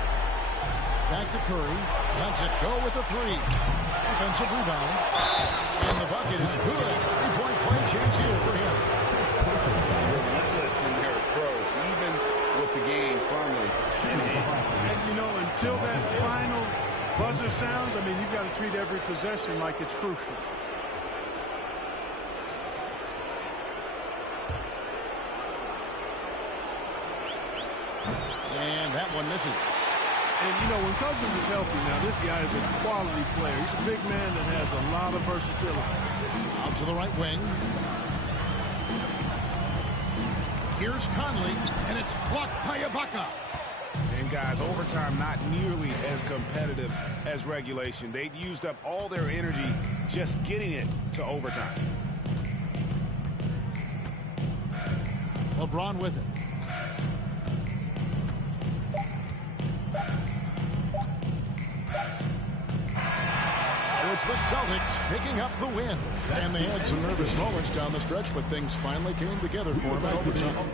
Back to Curry. Lets it go with a 3. Offensive rebound. And the bucket is good. 3-point play chance here for him. Relentless in their approach, even with the game firmly in hand. And, you know, until that final buzzer sounds, I mean, you've got to treat every possession like it's crucial. And that one misses. And, you know, when Cousins is healthy now, this guy is a quality player. He's a big man that has a lot of versatility. Out to the right wing. Here's Conley, and it's blocked by Ibaka. And, guys, overtime not nearly as competitive as regulation. They'd used up all their energy just getting it to overtime. LeBron with it. It's the Celtics picking up the win. And they had some nervous moments down the stretch, but things finally came together for them in overtime.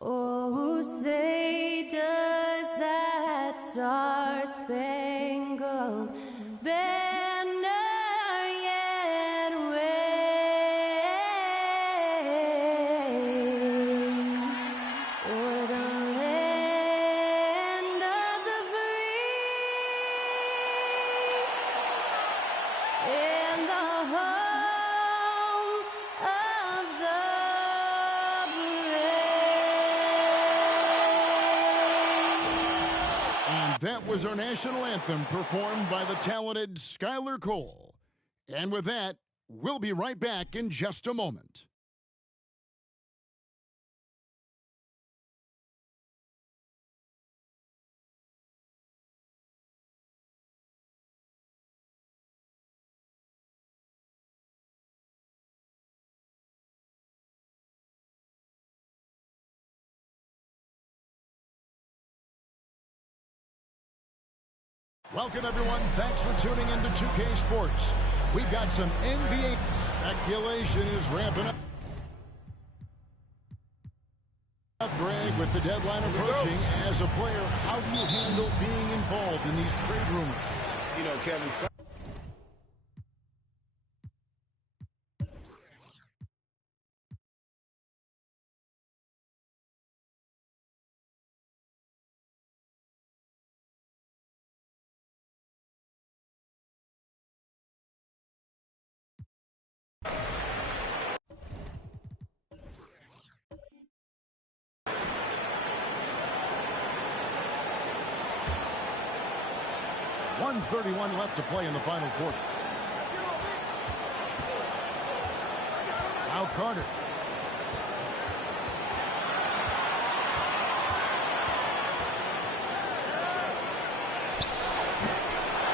Oh, say does that star-spangled banner yet wave o'er the land of the free and the home of the brave? That was our national anthem performed by the talented Skylar Cole. And with that, we'll be right back in just a moment. Welcome, everyone. Thanks for tuning into 2K Sports. We've got some NBA speculation is ramping up. Greg, with the deadline approaching, as a player, how do you handle being involved in these trade rumors? You know, Kevin, .131 left to play in the final quarter. Now Carter.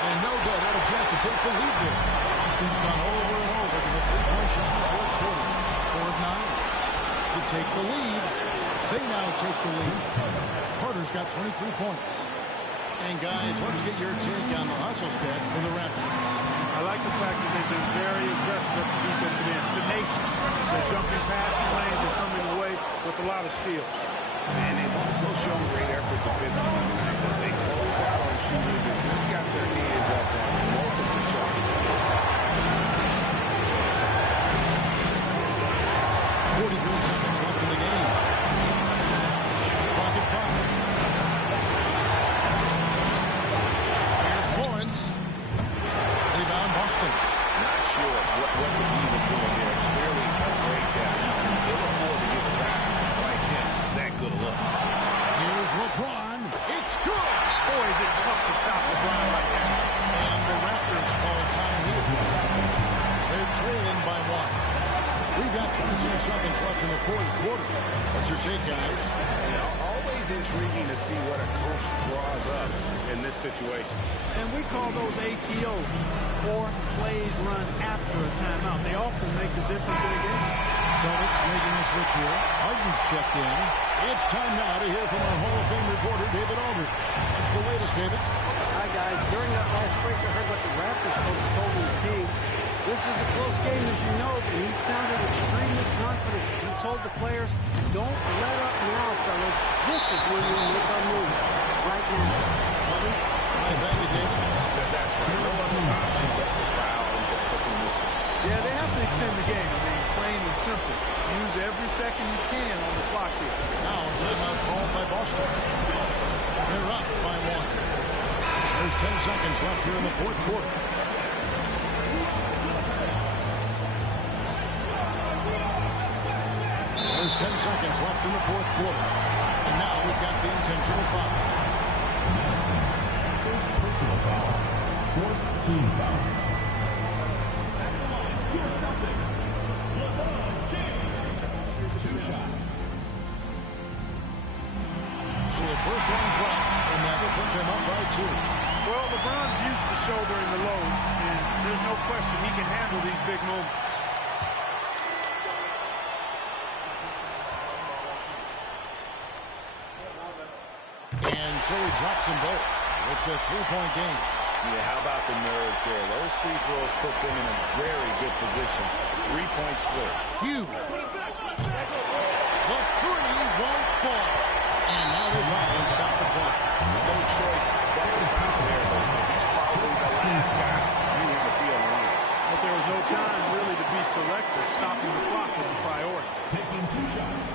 And no good. Had a chance to take the lead there. Boston's gone over and over to the three-point shot in the fourth quarter. 4 of 9. To take the lead. They now take the lead. Carter's got 23 points. And guys, let's get your take on the hustle stats for the Raptors. I like the fact that they've been very aggressive at the defensive end. Tenacious. They're jumping passing lanes and coming away with a lot of steals. and they've also shown great effort defensively tonight. They close out on shooters and just got their hands up on multiple shots. 43 seconds left in the game. Shot clock at 5. Boston. Not sure what the lead was doing there. Clearly a breakdown. You can ill afford to give a guy like him that good a look. Here's LeBron. It's good. Boy, is it tough to stop LeBron like that. And the Raptors call time here. They're trailing by 1. We've got 22 seconds left in the fourth quarter. What's your take, guys? Always intriguing to see what a coach draws up in this situation. And we call those ATOs, or plays run after a timeout. They often make the difference in a game. Celtics making a switch here. Harden's checked in. It's time now to hear from our Hall of Fame reporter, David Aldridge. What's the latest, David? Hi, guys. During that last break, I heard what the Raptors coach told his team. This is a close game, as you know, but he sounded extremely confident. He told the players, don't let up now, fellas. This is when we make our move. Right now. Thank you, David. That's right. No other option but to foul and get for some misses. Yeah, they have to extend the game. I mean, plain and simple. Use every second you can on the clock here. Now, timeout called by Boston. They're up by 1. There's 10 seconds left here in the fourth quarter. There's 10 seconds left in the fourth quarter. And now we've got the intentional foul. Madison, first personal foul, fourth team foul. At the line, your Celtics, LeBron James. 2 shots. So the first one drops, and that will put them up by 2. Well, LeBron's used to shouldering the load, and there's no question he can handle these big moments. And so he drops them both. It's a 3-point game. Yeah, how about the nerves there? Those free throws put them in a very good position. 3 points clear. Huge. The 3 won't fall. And now they finally stop the clock. No choice but to foul there, but he's probably the last guy you want to see on the line. But there was no time really to be selective. Stopping the clock was a priority. Taking 2 shots.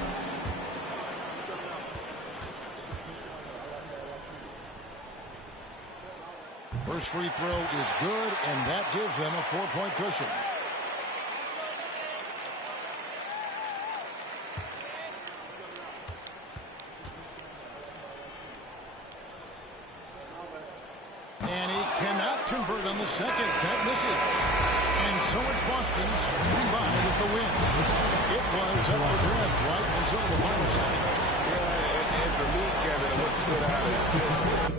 First free throw is good, and that gives them a 4-point cushion. convert on the second. That misses. And so it's Boston scraping by with the win. It was up for grabs right until the final seconds. Yeah, and for me, Kevin, what stood out is just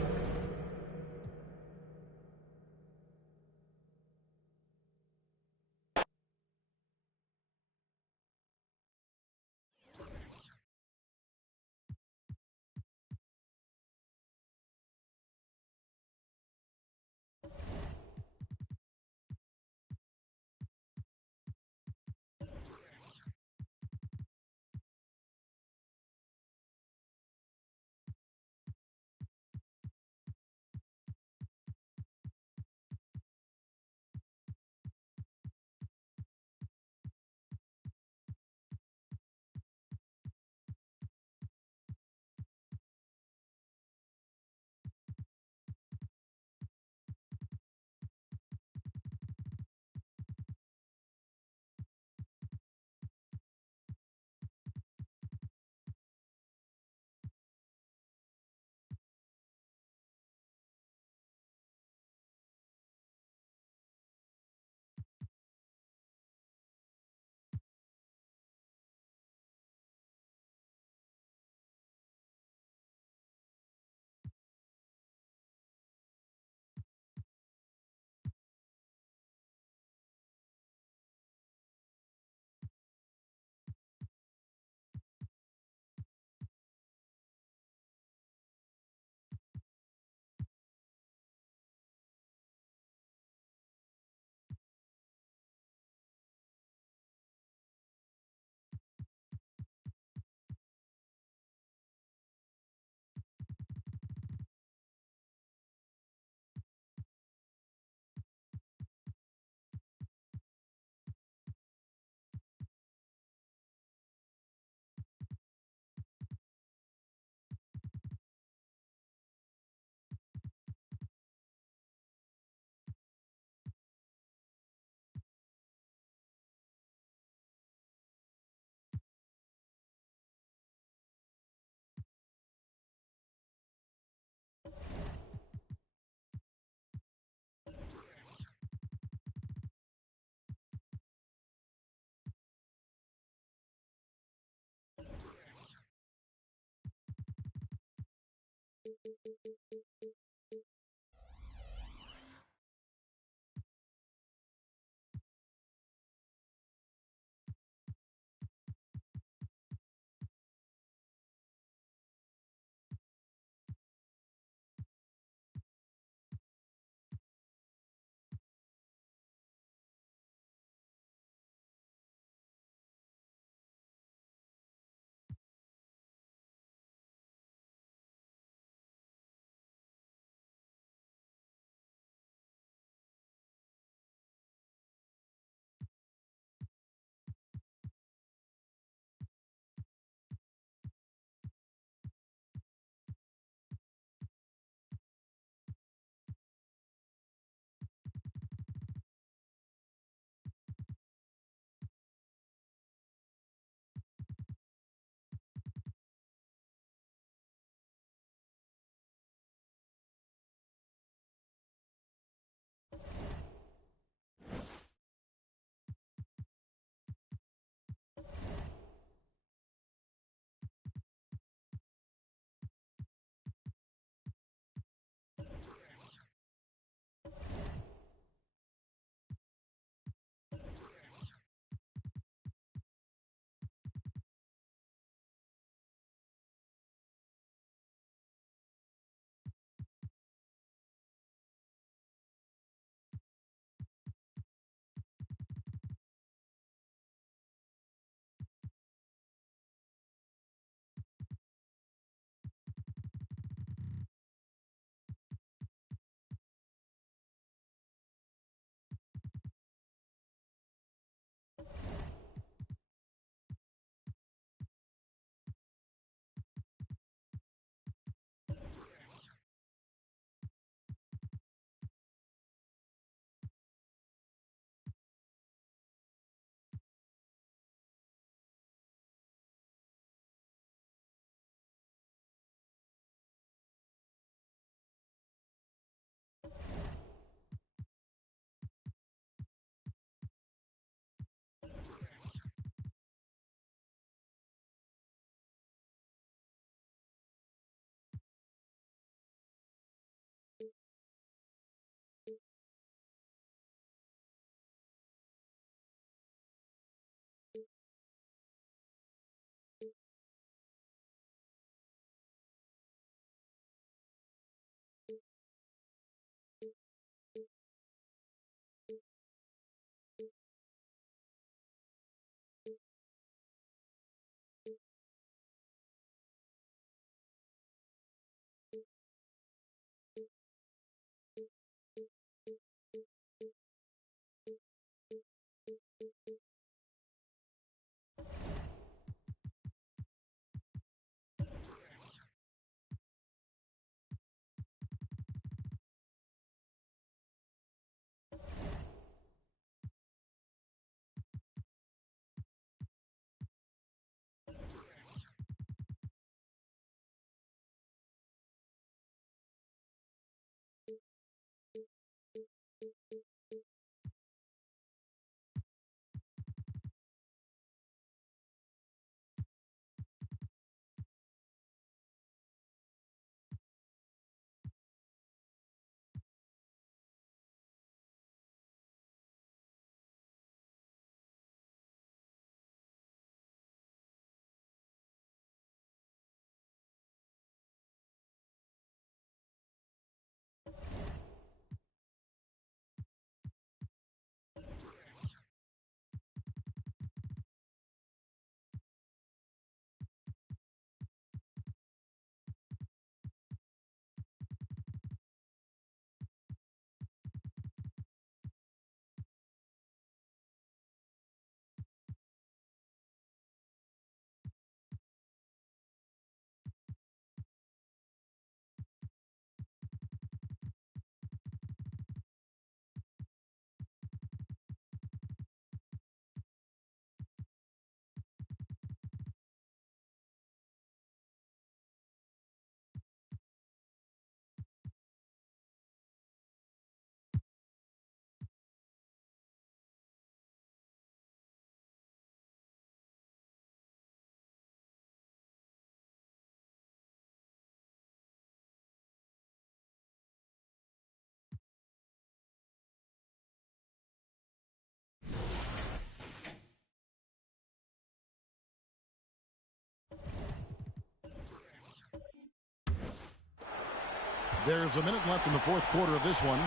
There's a minute left in the fourth quarter of this one.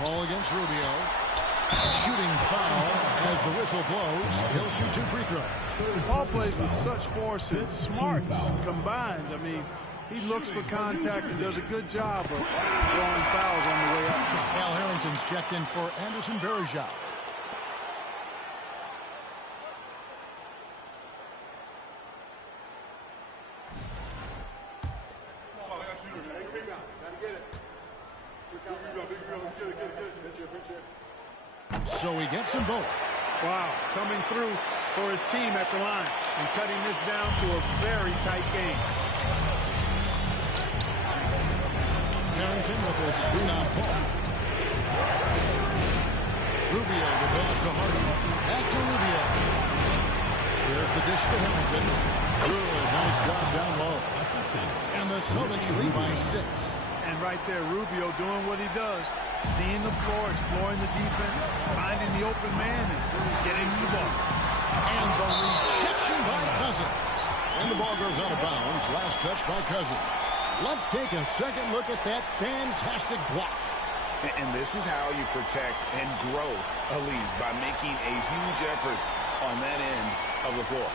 Ball against Rubio. Shooting foul as the whistle blows. He'll shoot 2 free throws. Paul plays with such force and smarts combined. I mean, he looks for contact and does a good job of drawing fouls on the way up. Al Harrington's checked in for Anderson Varejao. So he gets them both. Wow, coming through for his team at the line and cutting this down to a very tight game. Harrington with a screen on Paul. Rubio, the pass to Harden. Back to Rubio. Here's the dish to Harrington. Good, nice job down low. And the Celtics lead by 6. And right there, Rubio doing what he does. Seeing the floor, exploring the defense, finding the open man, and getting the ball. And the rejection by Cousins. And the ball goes out of bounds. Last touch by Cousins. Let's take a second look at that fantastic block. And this is how you protect and grow a lead, by making a huge effort on that end of the floor.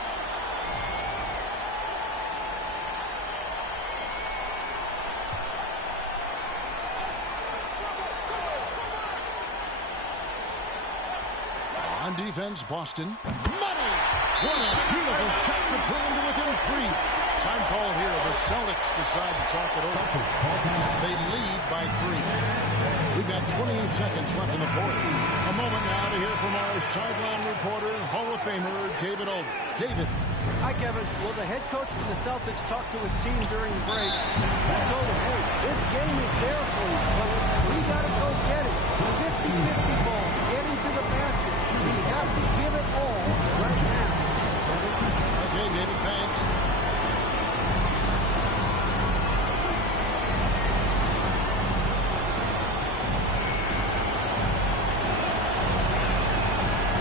On defense, Boston. Money! What a beautiful shot to bring him to within 3. Time called here. The Celtics decide to talk it over. They lead by 3. We've got 28 seconds left in the fourth. A moment now to hear from our sideline reporter, Hall of Famer David Aldridge. David. Hi, Kevin. Well, the head coach from the Celtics talked to his team during the break. He told them, hey, this game is there for you, but we got to go get it. 50-50 balls, getting to the basket. We have to give it all right now. Okay, David, thanks.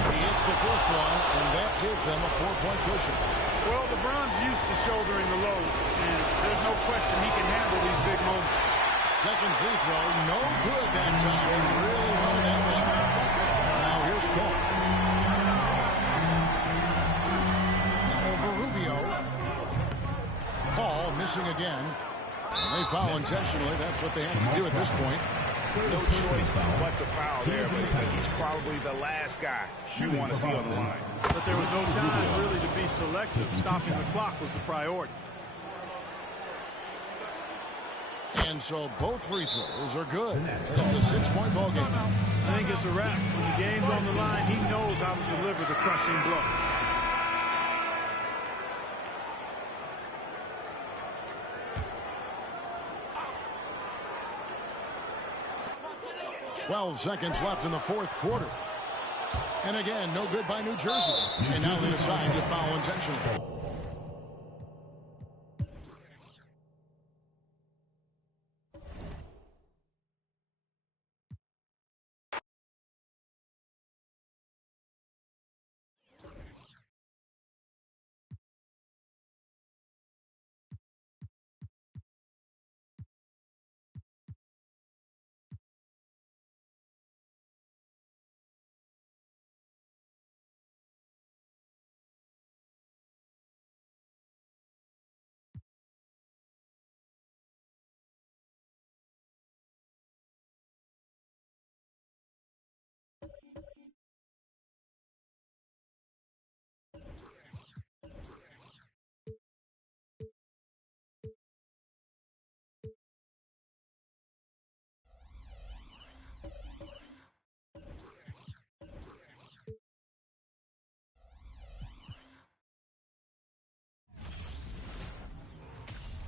He hits the first one, and that gives them a 4-point cushion. Well, LeBron's used to shouldering the load, and there's no question he can handle these big moments. Second free throw, no good that time. He really wanted that one. Now here's Paul. Over Rubio. Paul missing again. They foul intentionally. That's what they have to do at this point. No choice but to foul there, but he's probably the last guy you want to see on the line. But there was no time really to be selective. Stopping the clock was the priority. And so both free throws are good. It's a 6-point ball game. I think it's a wrap. When the game's on the line, he knows how to deliver the crushing blow. Twelve seconds left in the fourth quarter. And again, no good by New Jersey. And now they decide to foul intentionally.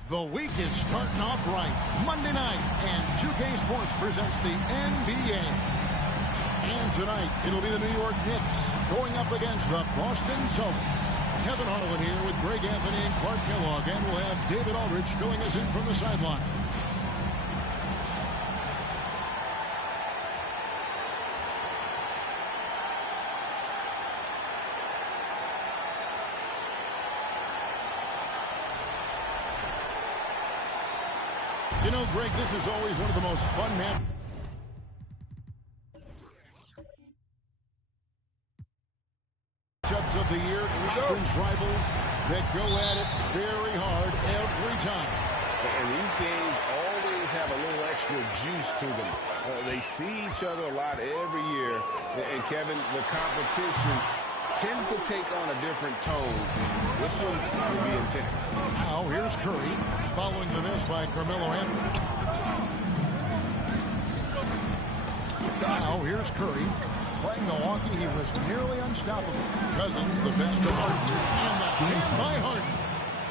The week is starting off right. Monday night, and 2K Sports presents the NBA. And tonight, it'll be the New York Knicks going up against the Boston Celtics. Kevin Harlan here with Greg Anthony and Clark Kellogg, and we'll have David Aldridge filling us in from the sideline. You know, Greg, this is always one of the most fun matches of the year. Conference rivals that go at it very hard every time. And these games always have a little extra juice to them. They see each other a lot every year. And Kevin, the competition tends to take on a different tone. This one will be intense. Now here's Curry, following the miss by Carmelo Anthony. Now here's Curry. Playing Milwaukee, he was nearly unstoppable. Cousins, the best of Harden, and the hit by Harden.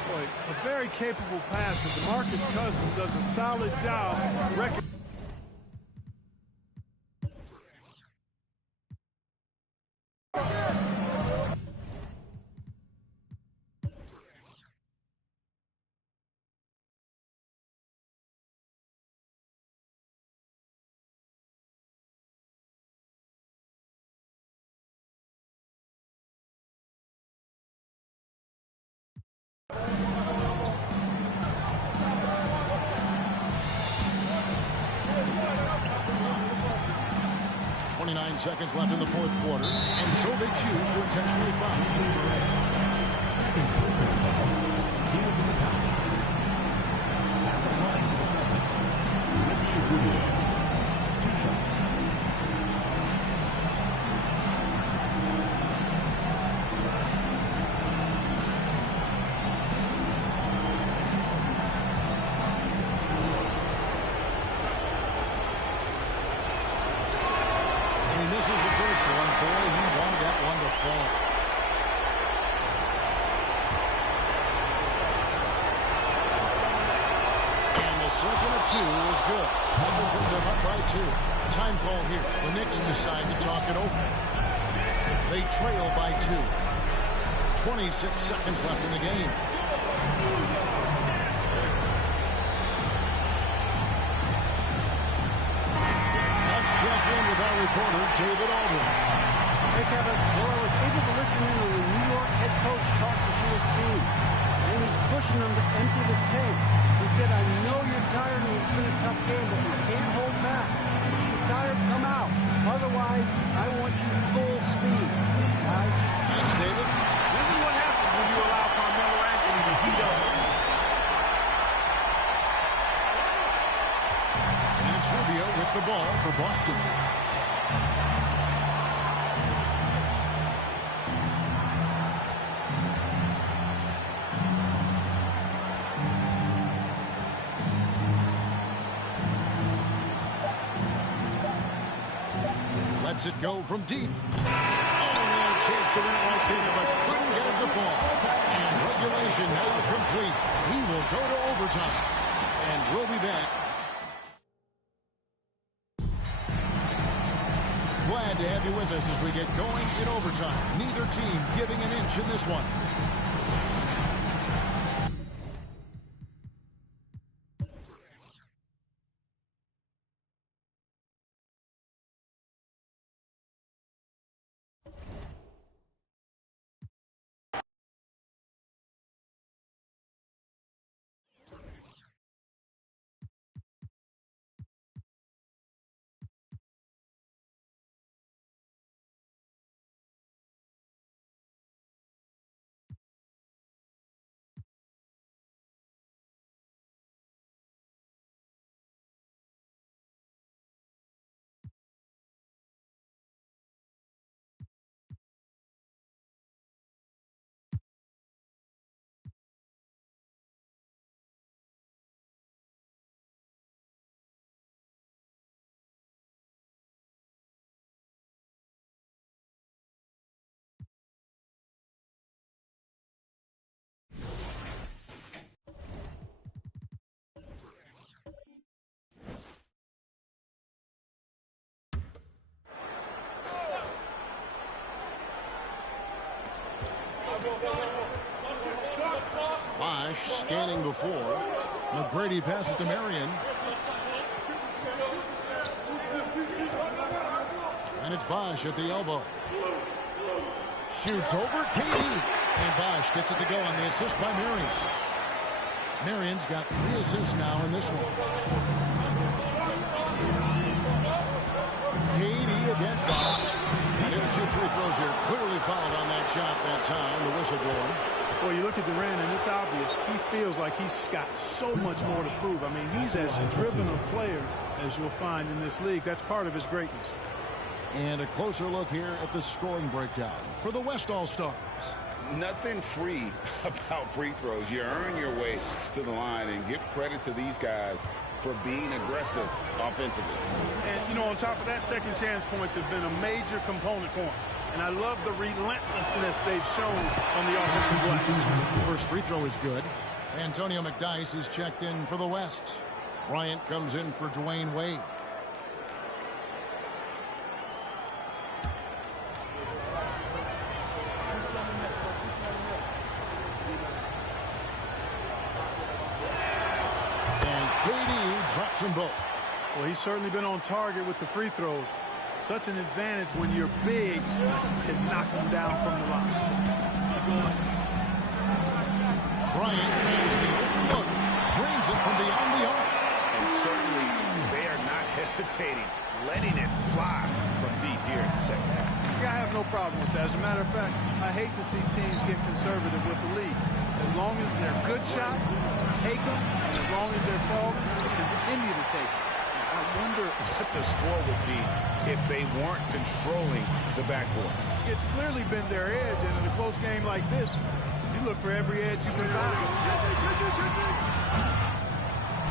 Boy, a very capable passer. DeMarcus Cousins does a solid job. Seconds left in the fourth quarter, and so they choose to intentionally foul. Second personal foul. Teams in the foul. At the line for the Celtics, Ricky Rubio. 2 shots. Second of 2 is good. Hamilton them up by 2. Time call here. The Knicks decide to talk it over. They trail by 2. 26 seconds left in the game. Let's check in with our reporter, David Aldrin. Hey, Kevin. Well, I was able to listen in on the New York head coach talking to his team. And he's pushing them to empty the tank. He said, I know you're tired and it's been a tough game, but you can't hold back. If you're tired, come out. Otherwise, I want you full speed. Guys. Thanks, David. This is what happens when you allow Carmelo Anthony to heat up. And it's Rubio with the ball for Boston. Lets it go from deep. Oh, they had a chance to win it right there, but couldn't get it to fall. And regulation now complete. We will go to overtime. And we'll be back. Glad to have you with us as we get going in overtime. Neither team giving an inch in this one. Bosh scanning before. McGrady passes to Marion. And it's Bosh at the elbow. Shoots over KD. And Bosh gets it to go on the assist by Marion. Marion's got 3 assists now in this one. KD against Bosch. He didn't shoot free throws here. Clearly fouled on that shot that time. The whistle blowing. Well, you look at Durant, and it's obvious. He feels like he's got so much more to prove. I mean, he's as driven a player as you'll find in this league. That's part of his greatness. And a closer look here at the scoring breakdown for the West All-Stars. Nothing free about free throws. You earn your way to the line, and give credit to these guys for being aggressive offensively. And, you know, on top of that, second chance points have been a major component for him. And I love the relentlessness they've shown on the offensive glass. The first free throw is good. Antonio McDyess is checked in for the West. Bryant comes in for Dwayne Wade. And KD drops them both. Well, he's certainly been on target with the free throws. Such an advantage when your bigs can knock them down from the line. Bryant has the look, drains it from beyond the arc. And certainly they are not hesitating, letting it fly from deep here in the second half. Yeah, I have no problem with that. As a matter of fact, I hate to see teams get conservative with the lead. As long as they're good shots, take them. And as long as they're falling, continue to take them. I wonder what the score would be if they weren't controlling the backboard. It's clearly been their edge, and in a close game like this, you look for every edge you can find.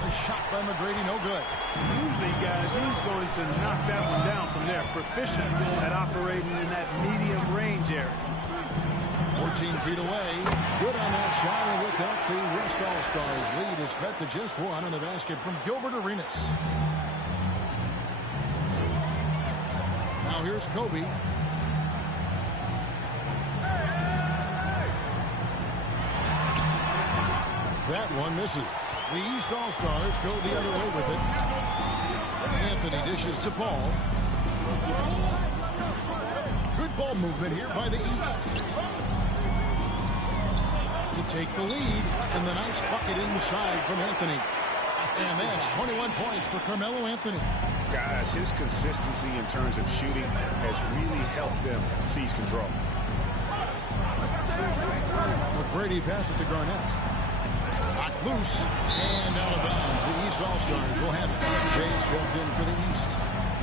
The shot by McGrady, no good. Usually, guys, he's going to knock that one down from there. Proficient at operating in that medium range area. 14 feet away. Good on that shot, and with that, the West All-Stars lead is cut to just 1 on the basket from Gilbert Arenas. Now here's Kobe. That one misses. The East All-Stars go the other way with it. Anthony dishes to Paul. Good ball movement here by the East. To take the lead, and the nice bucket inside from Anthony. And that's 21 points for Carmelo Anthony. Guys, his consistency in terms of shooting has really helped them seize control. McGrady passes to Garnett. Knocked loose and out of bounds. The East All-Stars will have it. Jay's checked in for the East.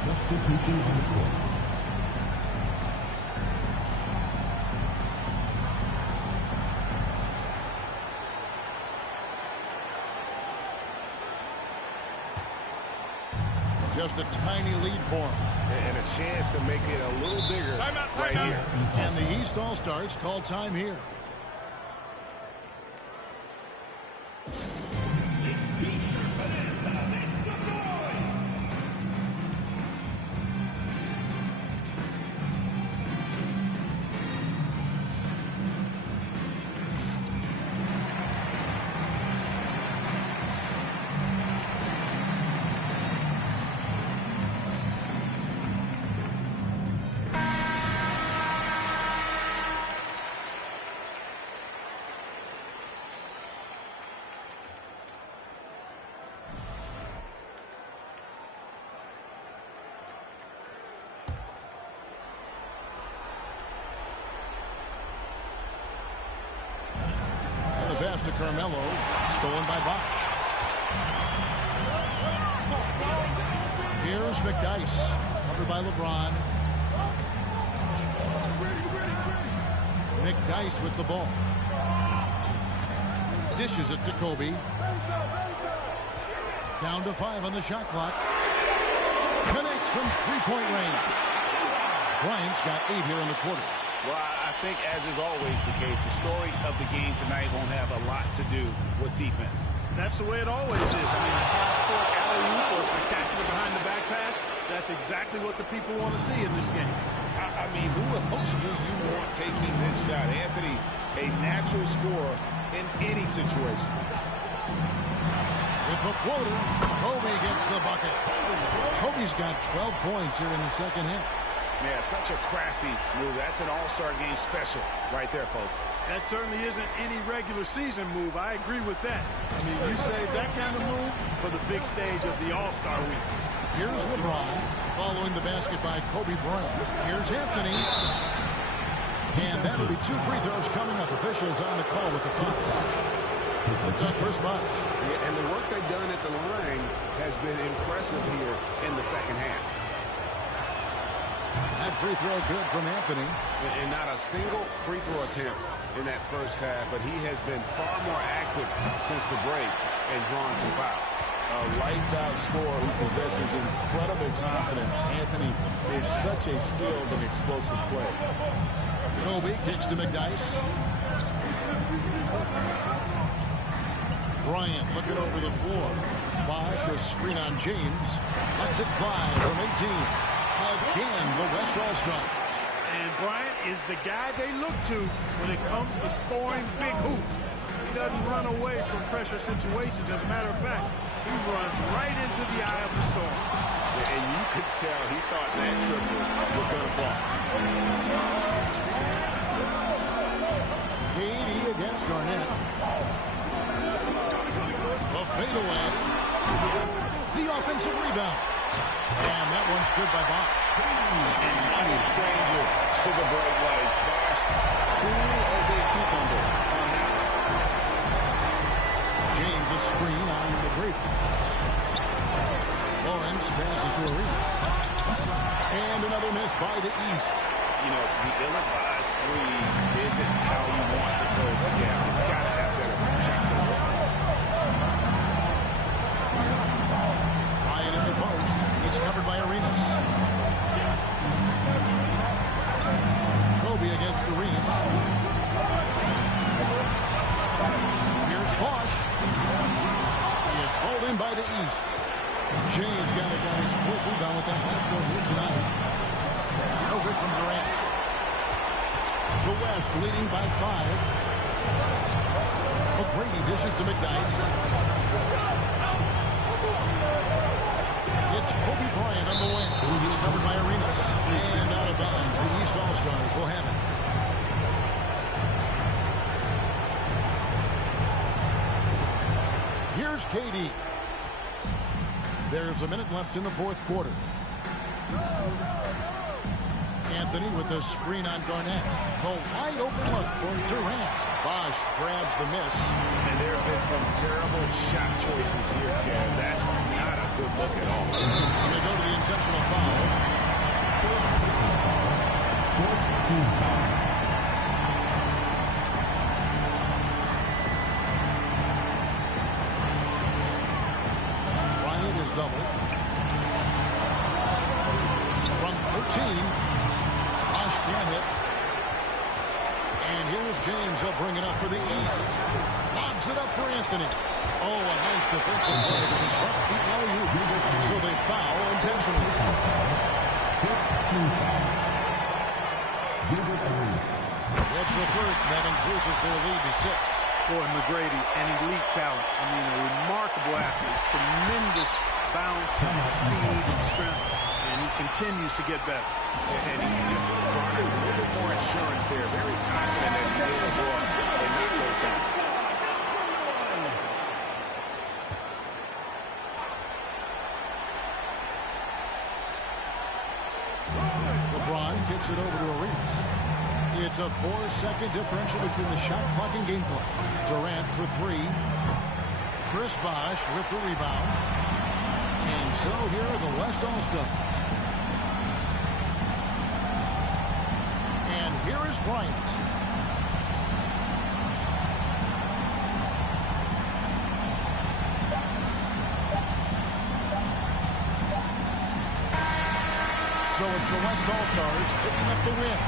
Substitution on the court. Just a tiny lead for him. And a chance to make it a little bigger right here. And the East All-Stars call time here. It's T-shirt bonanza. Make some noise. Pass to Carmelo, stolen by Bosch. Here's McDyess, covered by LeBron. McDyess with the ball. Dishes it to Kobe. Down to 5 on the shot clock. Connects from three-point range. Bryant's got 8 here in the quarter. Well, I think, as is always the case, the story of the game tonight won't have a lot to do with defense. That's the way it always is. I mean, a half-court alley-oop or spectacular behind-the-back pass, that's exactly what the people want to see in this game. I mean, who else do you want taking this shot? Anthony, a natural scorer in any situation. With the floater, Kobe gets the bucket. Kobe's got 12 points here in the second half. Yeah, such a crafty move. That's an all-star game special right there, folks. That certainly isn't any regular season move. I agree with that. I mean, you save that kind of move for the big stage of the All-Star week. Here's LeBron following the basket by Kobe Bryant. Here's Anthony. And that'll be 2 free throws coming up. Officials on the call with the foul. It's on Chris Bosh. Yeah, and the work they've done at the line has been impressive here in the second half. That free throw good from Anthony. And not a single free throw attempt in that first half, but he has been far more active since the break and drawn some fouls. A lights-out scorer who possesses incredible confidence. Anthony is such a skilled and explosive player. Kobe kicks to McDyess. Bryant looking over the floor. Bosh, a screen on James. Lets it fly from 18. Again, the West All-Star. And Bryant is the guy they look to when it comes to scoring big hoops. He doesn't run away from pressure situations. As a matter of fact, he runs right into the eye of the storm. And you could tell he thought that triple was going to fall. KD against Garnett. A fadeaway. The offensive rebound. And that one's good by Bosh. And not a stranger to the bright lights. Bosh, cool as a cucumber on that one. James a screen on the break. Lawrence passes to Arenas. And another miss by the East. You know, the ill-advised threes isn't how you want to close the gap. You've got to have better shot selection. Ryan in the post. He's covered by Arenas. Kobe against Arenas. Here's Bosh. It's hauled in by the East. James got his 4th rebound with that last one here tonight. No good from Durant. The West leading by 5. McGrady dishes to McDyess. It's Kobe Bryant on the wing. He's covered by Arenas. And out of bounds. The East All-Stars will have it. Here's KD. There's a minute left in the 4th quarter. Anthony with the screen on Garnett. The wide open look for Durant. Bosh grabs the miss. And there have been some terrible shot choices here, Kev. That's not a good look at all. And they go to the intentional foul. 4th team foul. Bryant is doubled. From 13. Bosh can't hit. And here's James. He'll bring it up for the East. Lobs it up for Anthony. Oh, a nice defensive play to disrupt the alley-oop. So they foul intentionally. 5th team foul. That's the first, and that increases their lead to 6. Boy, McGrady, an elite talent. I mean, a remarkable athlete. Tremendous bounce and speed and strength. And he continues to get better. And he just garnered a little bit more insurance there. Very confident that he made the ball and knocked those down. LeBron kicks it over to Arenas. It's a 4-second differential between the shot clock and game clock. Durant for 3. Chris Bosh with the rebound. And so here are the West All-Stars. And here is Bryant. So it's the West All-Stars picking up the win.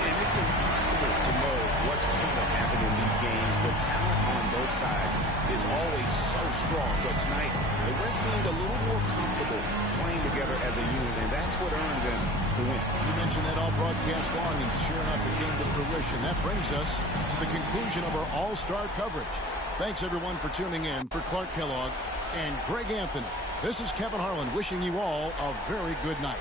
And it's impossible to know what's going to happen in these games. The talent on both sides is always so strong. But tonight, the West seemed a little more comfortable playing together as a unit, and that's what earned them the win. You mentioned that all broadcast long, and sure enough, it came to fruition. That brings us to the conclusion of our all-star coverage. Thanks, everyone, for tuning in. For Clark Kellogg and Greg Anthony, this is Kevin Harlan wishing you all a very good night.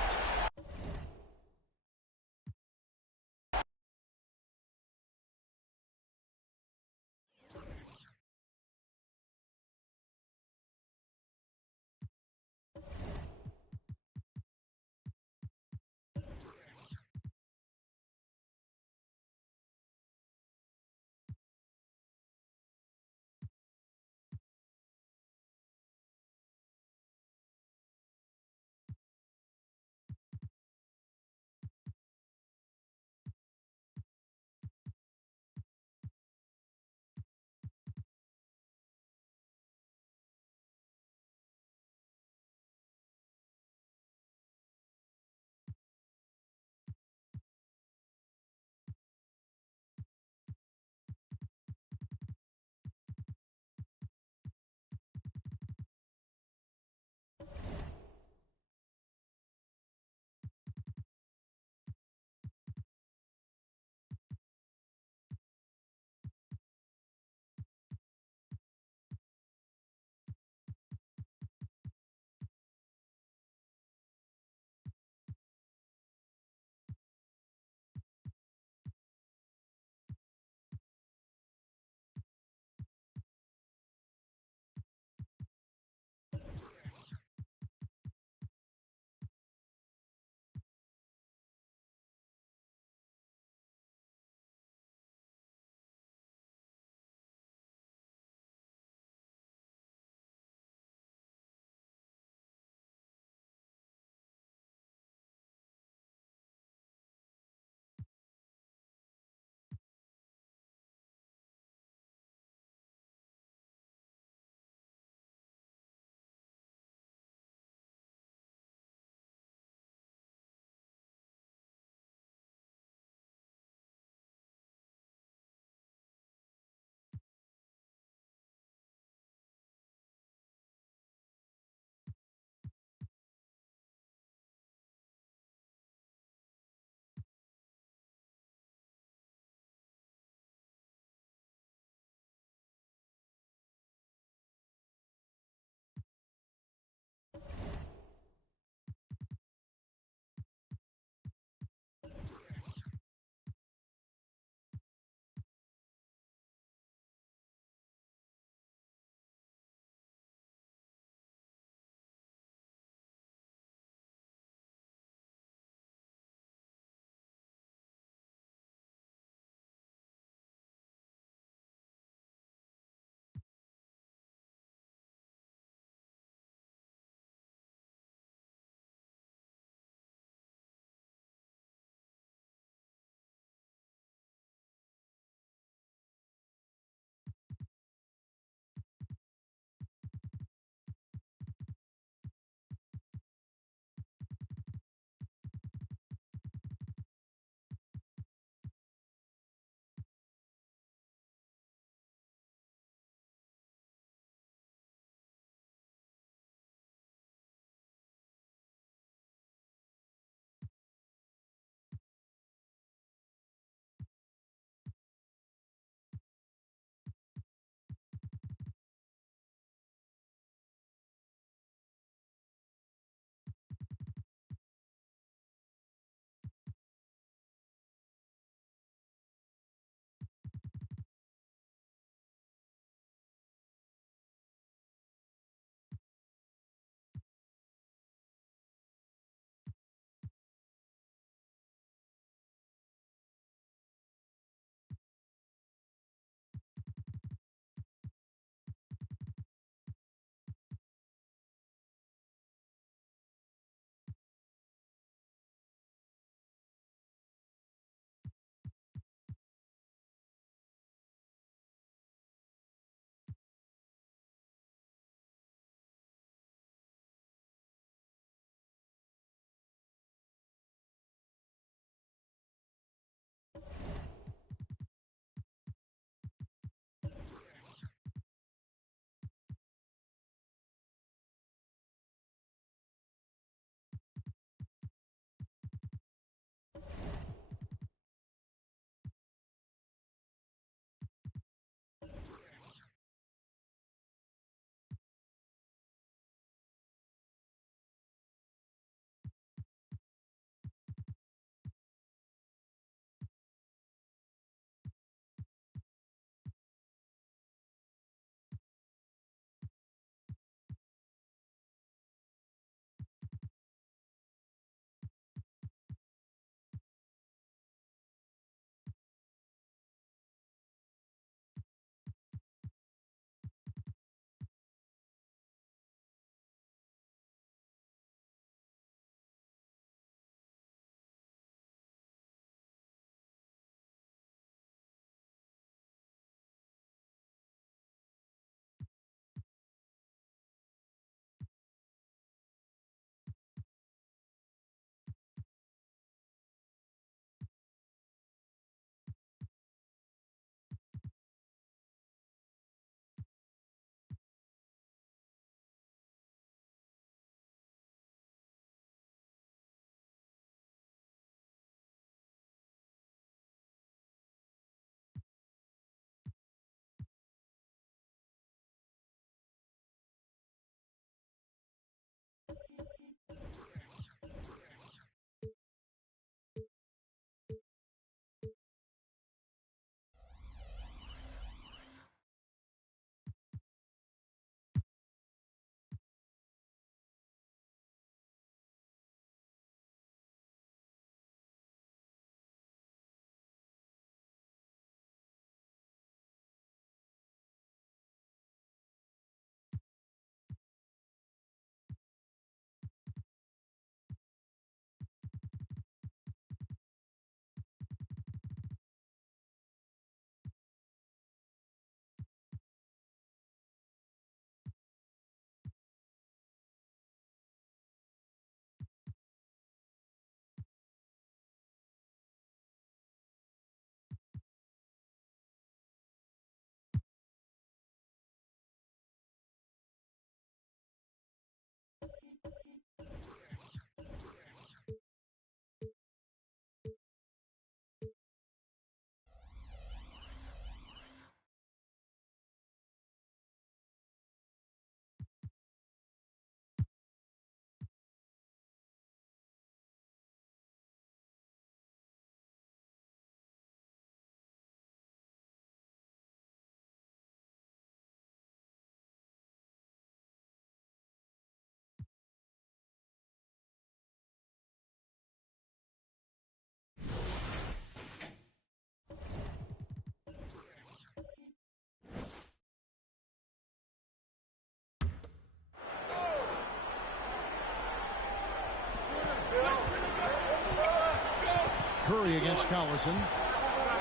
Curry against Collison.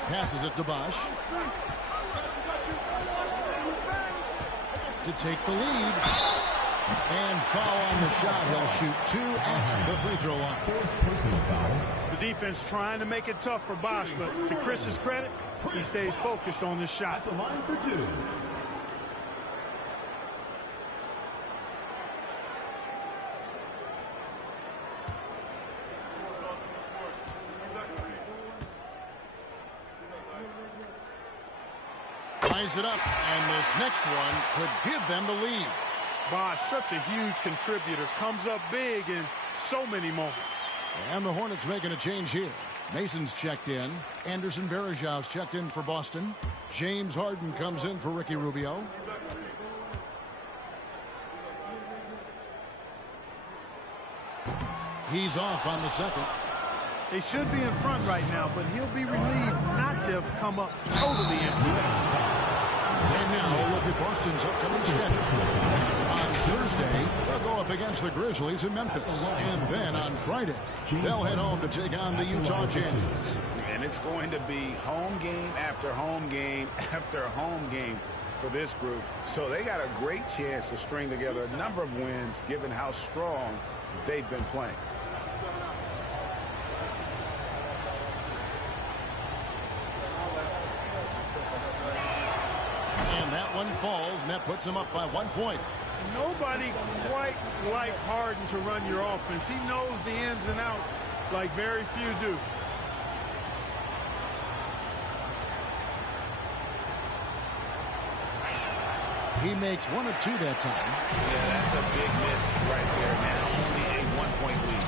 Passes it to Bosch. To take the lead. And foul on the shot. He'll shoot 2 at the free throw line. Personal foul. The defense trying to make it tough for Bosch, but to Chris's credit, he stays focused on this shot. At the line for 2. Ties it up, and this next one could give them the lead. Bosch, such a huge contributor, comes up big in so many moments. And the Hornets making a change here. Mason's checked in. Anderson Varejão's checked in for Boston. James Harden comes in for Ricky Rubio. He's off on the second. They should be in front right now, but he'll be relieved not to have come up totally empty. And now look at Boston's upcoming schedule. On Thursday, they'll go up against the Grizzlies in Memphis. And then on Friday, they'll head home to take on the Utah Jazz. And it's going to be home game after home game after home game for this group. So they got a great chance to string together a number of wins given how strong they've been playing. And that one falls, and that puts them up by 1 point. Nobody quite like Harden to run your offense. He knows the ins and outs like very few do. He makes 1 of 2 that time. Yeah, that's a big miss right there. Now only a 1-point lead.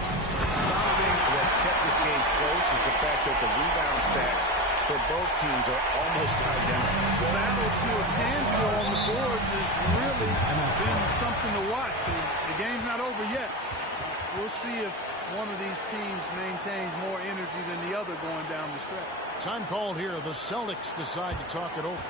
Something that's kept this game close is the fact that the rebound stats for both teams are almost identical. The battle to a standstill on the boards has really been something to watch. And the game's not over yet. We'll see if one of these teams maintains more energy than the other going down the stretch. Time called here. The Celtics decide to talk it over.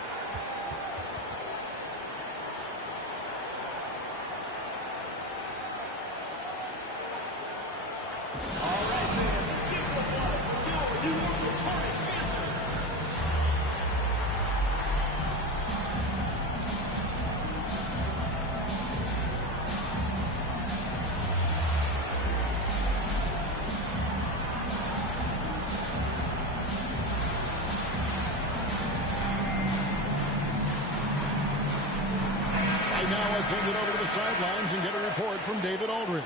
Now let's send it over to the sidelines and get a report from David Aldridge.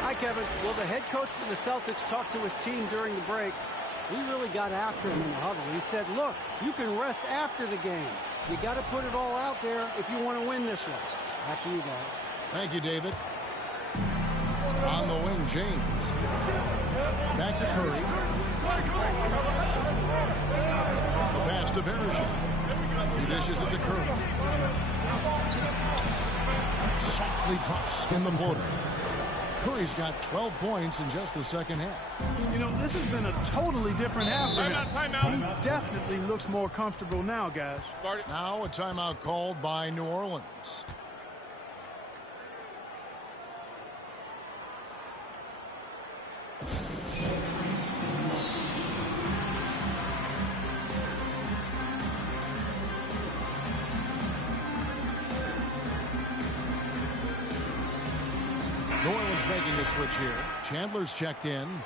Hi, Kevin. Well, the head coach for the Celtics talked to his team during the break. He really got after him in the huddle. He said, look, you can rest after the game. You got to put it all out there if you want to win this one. Back to you guys. Thank you, David. On the wing, James. Back to Curry. The pass to Varejão. He dishes it to Curry. Softly drops in the floater. Curry's got 12 points in just the second half. You know, this has been a totally different half for him. Timeout. He definitely looks more comfortable now, guys. Now a timeout called by New Orleans. New Orleans making a switch here. Chandler's checked in.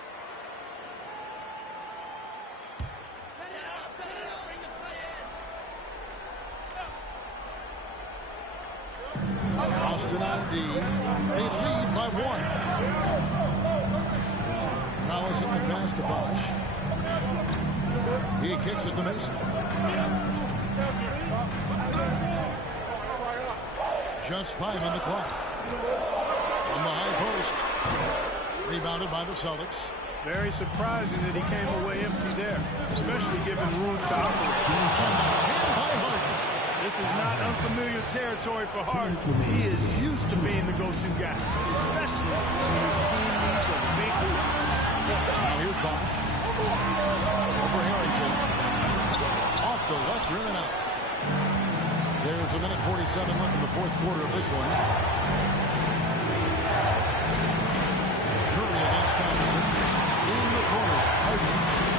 Austin on D. They lead by 1. Collison the pass to Bosch. He kicks it to Mason. Just 5 on the clock. From the high post. Rebounded by the Celtics. Very surprising that he came away empty there, especially given room to operate. This is not unfamiliar territory for Harden. He is used to being the go-to guy, especially when his team needs a big hoop. Now here's Bosch. Over Harrington. Off the left rim and out. There's a minute 47 left in the fourth quarter of this one. Curry against Collison. In the corner. Harden.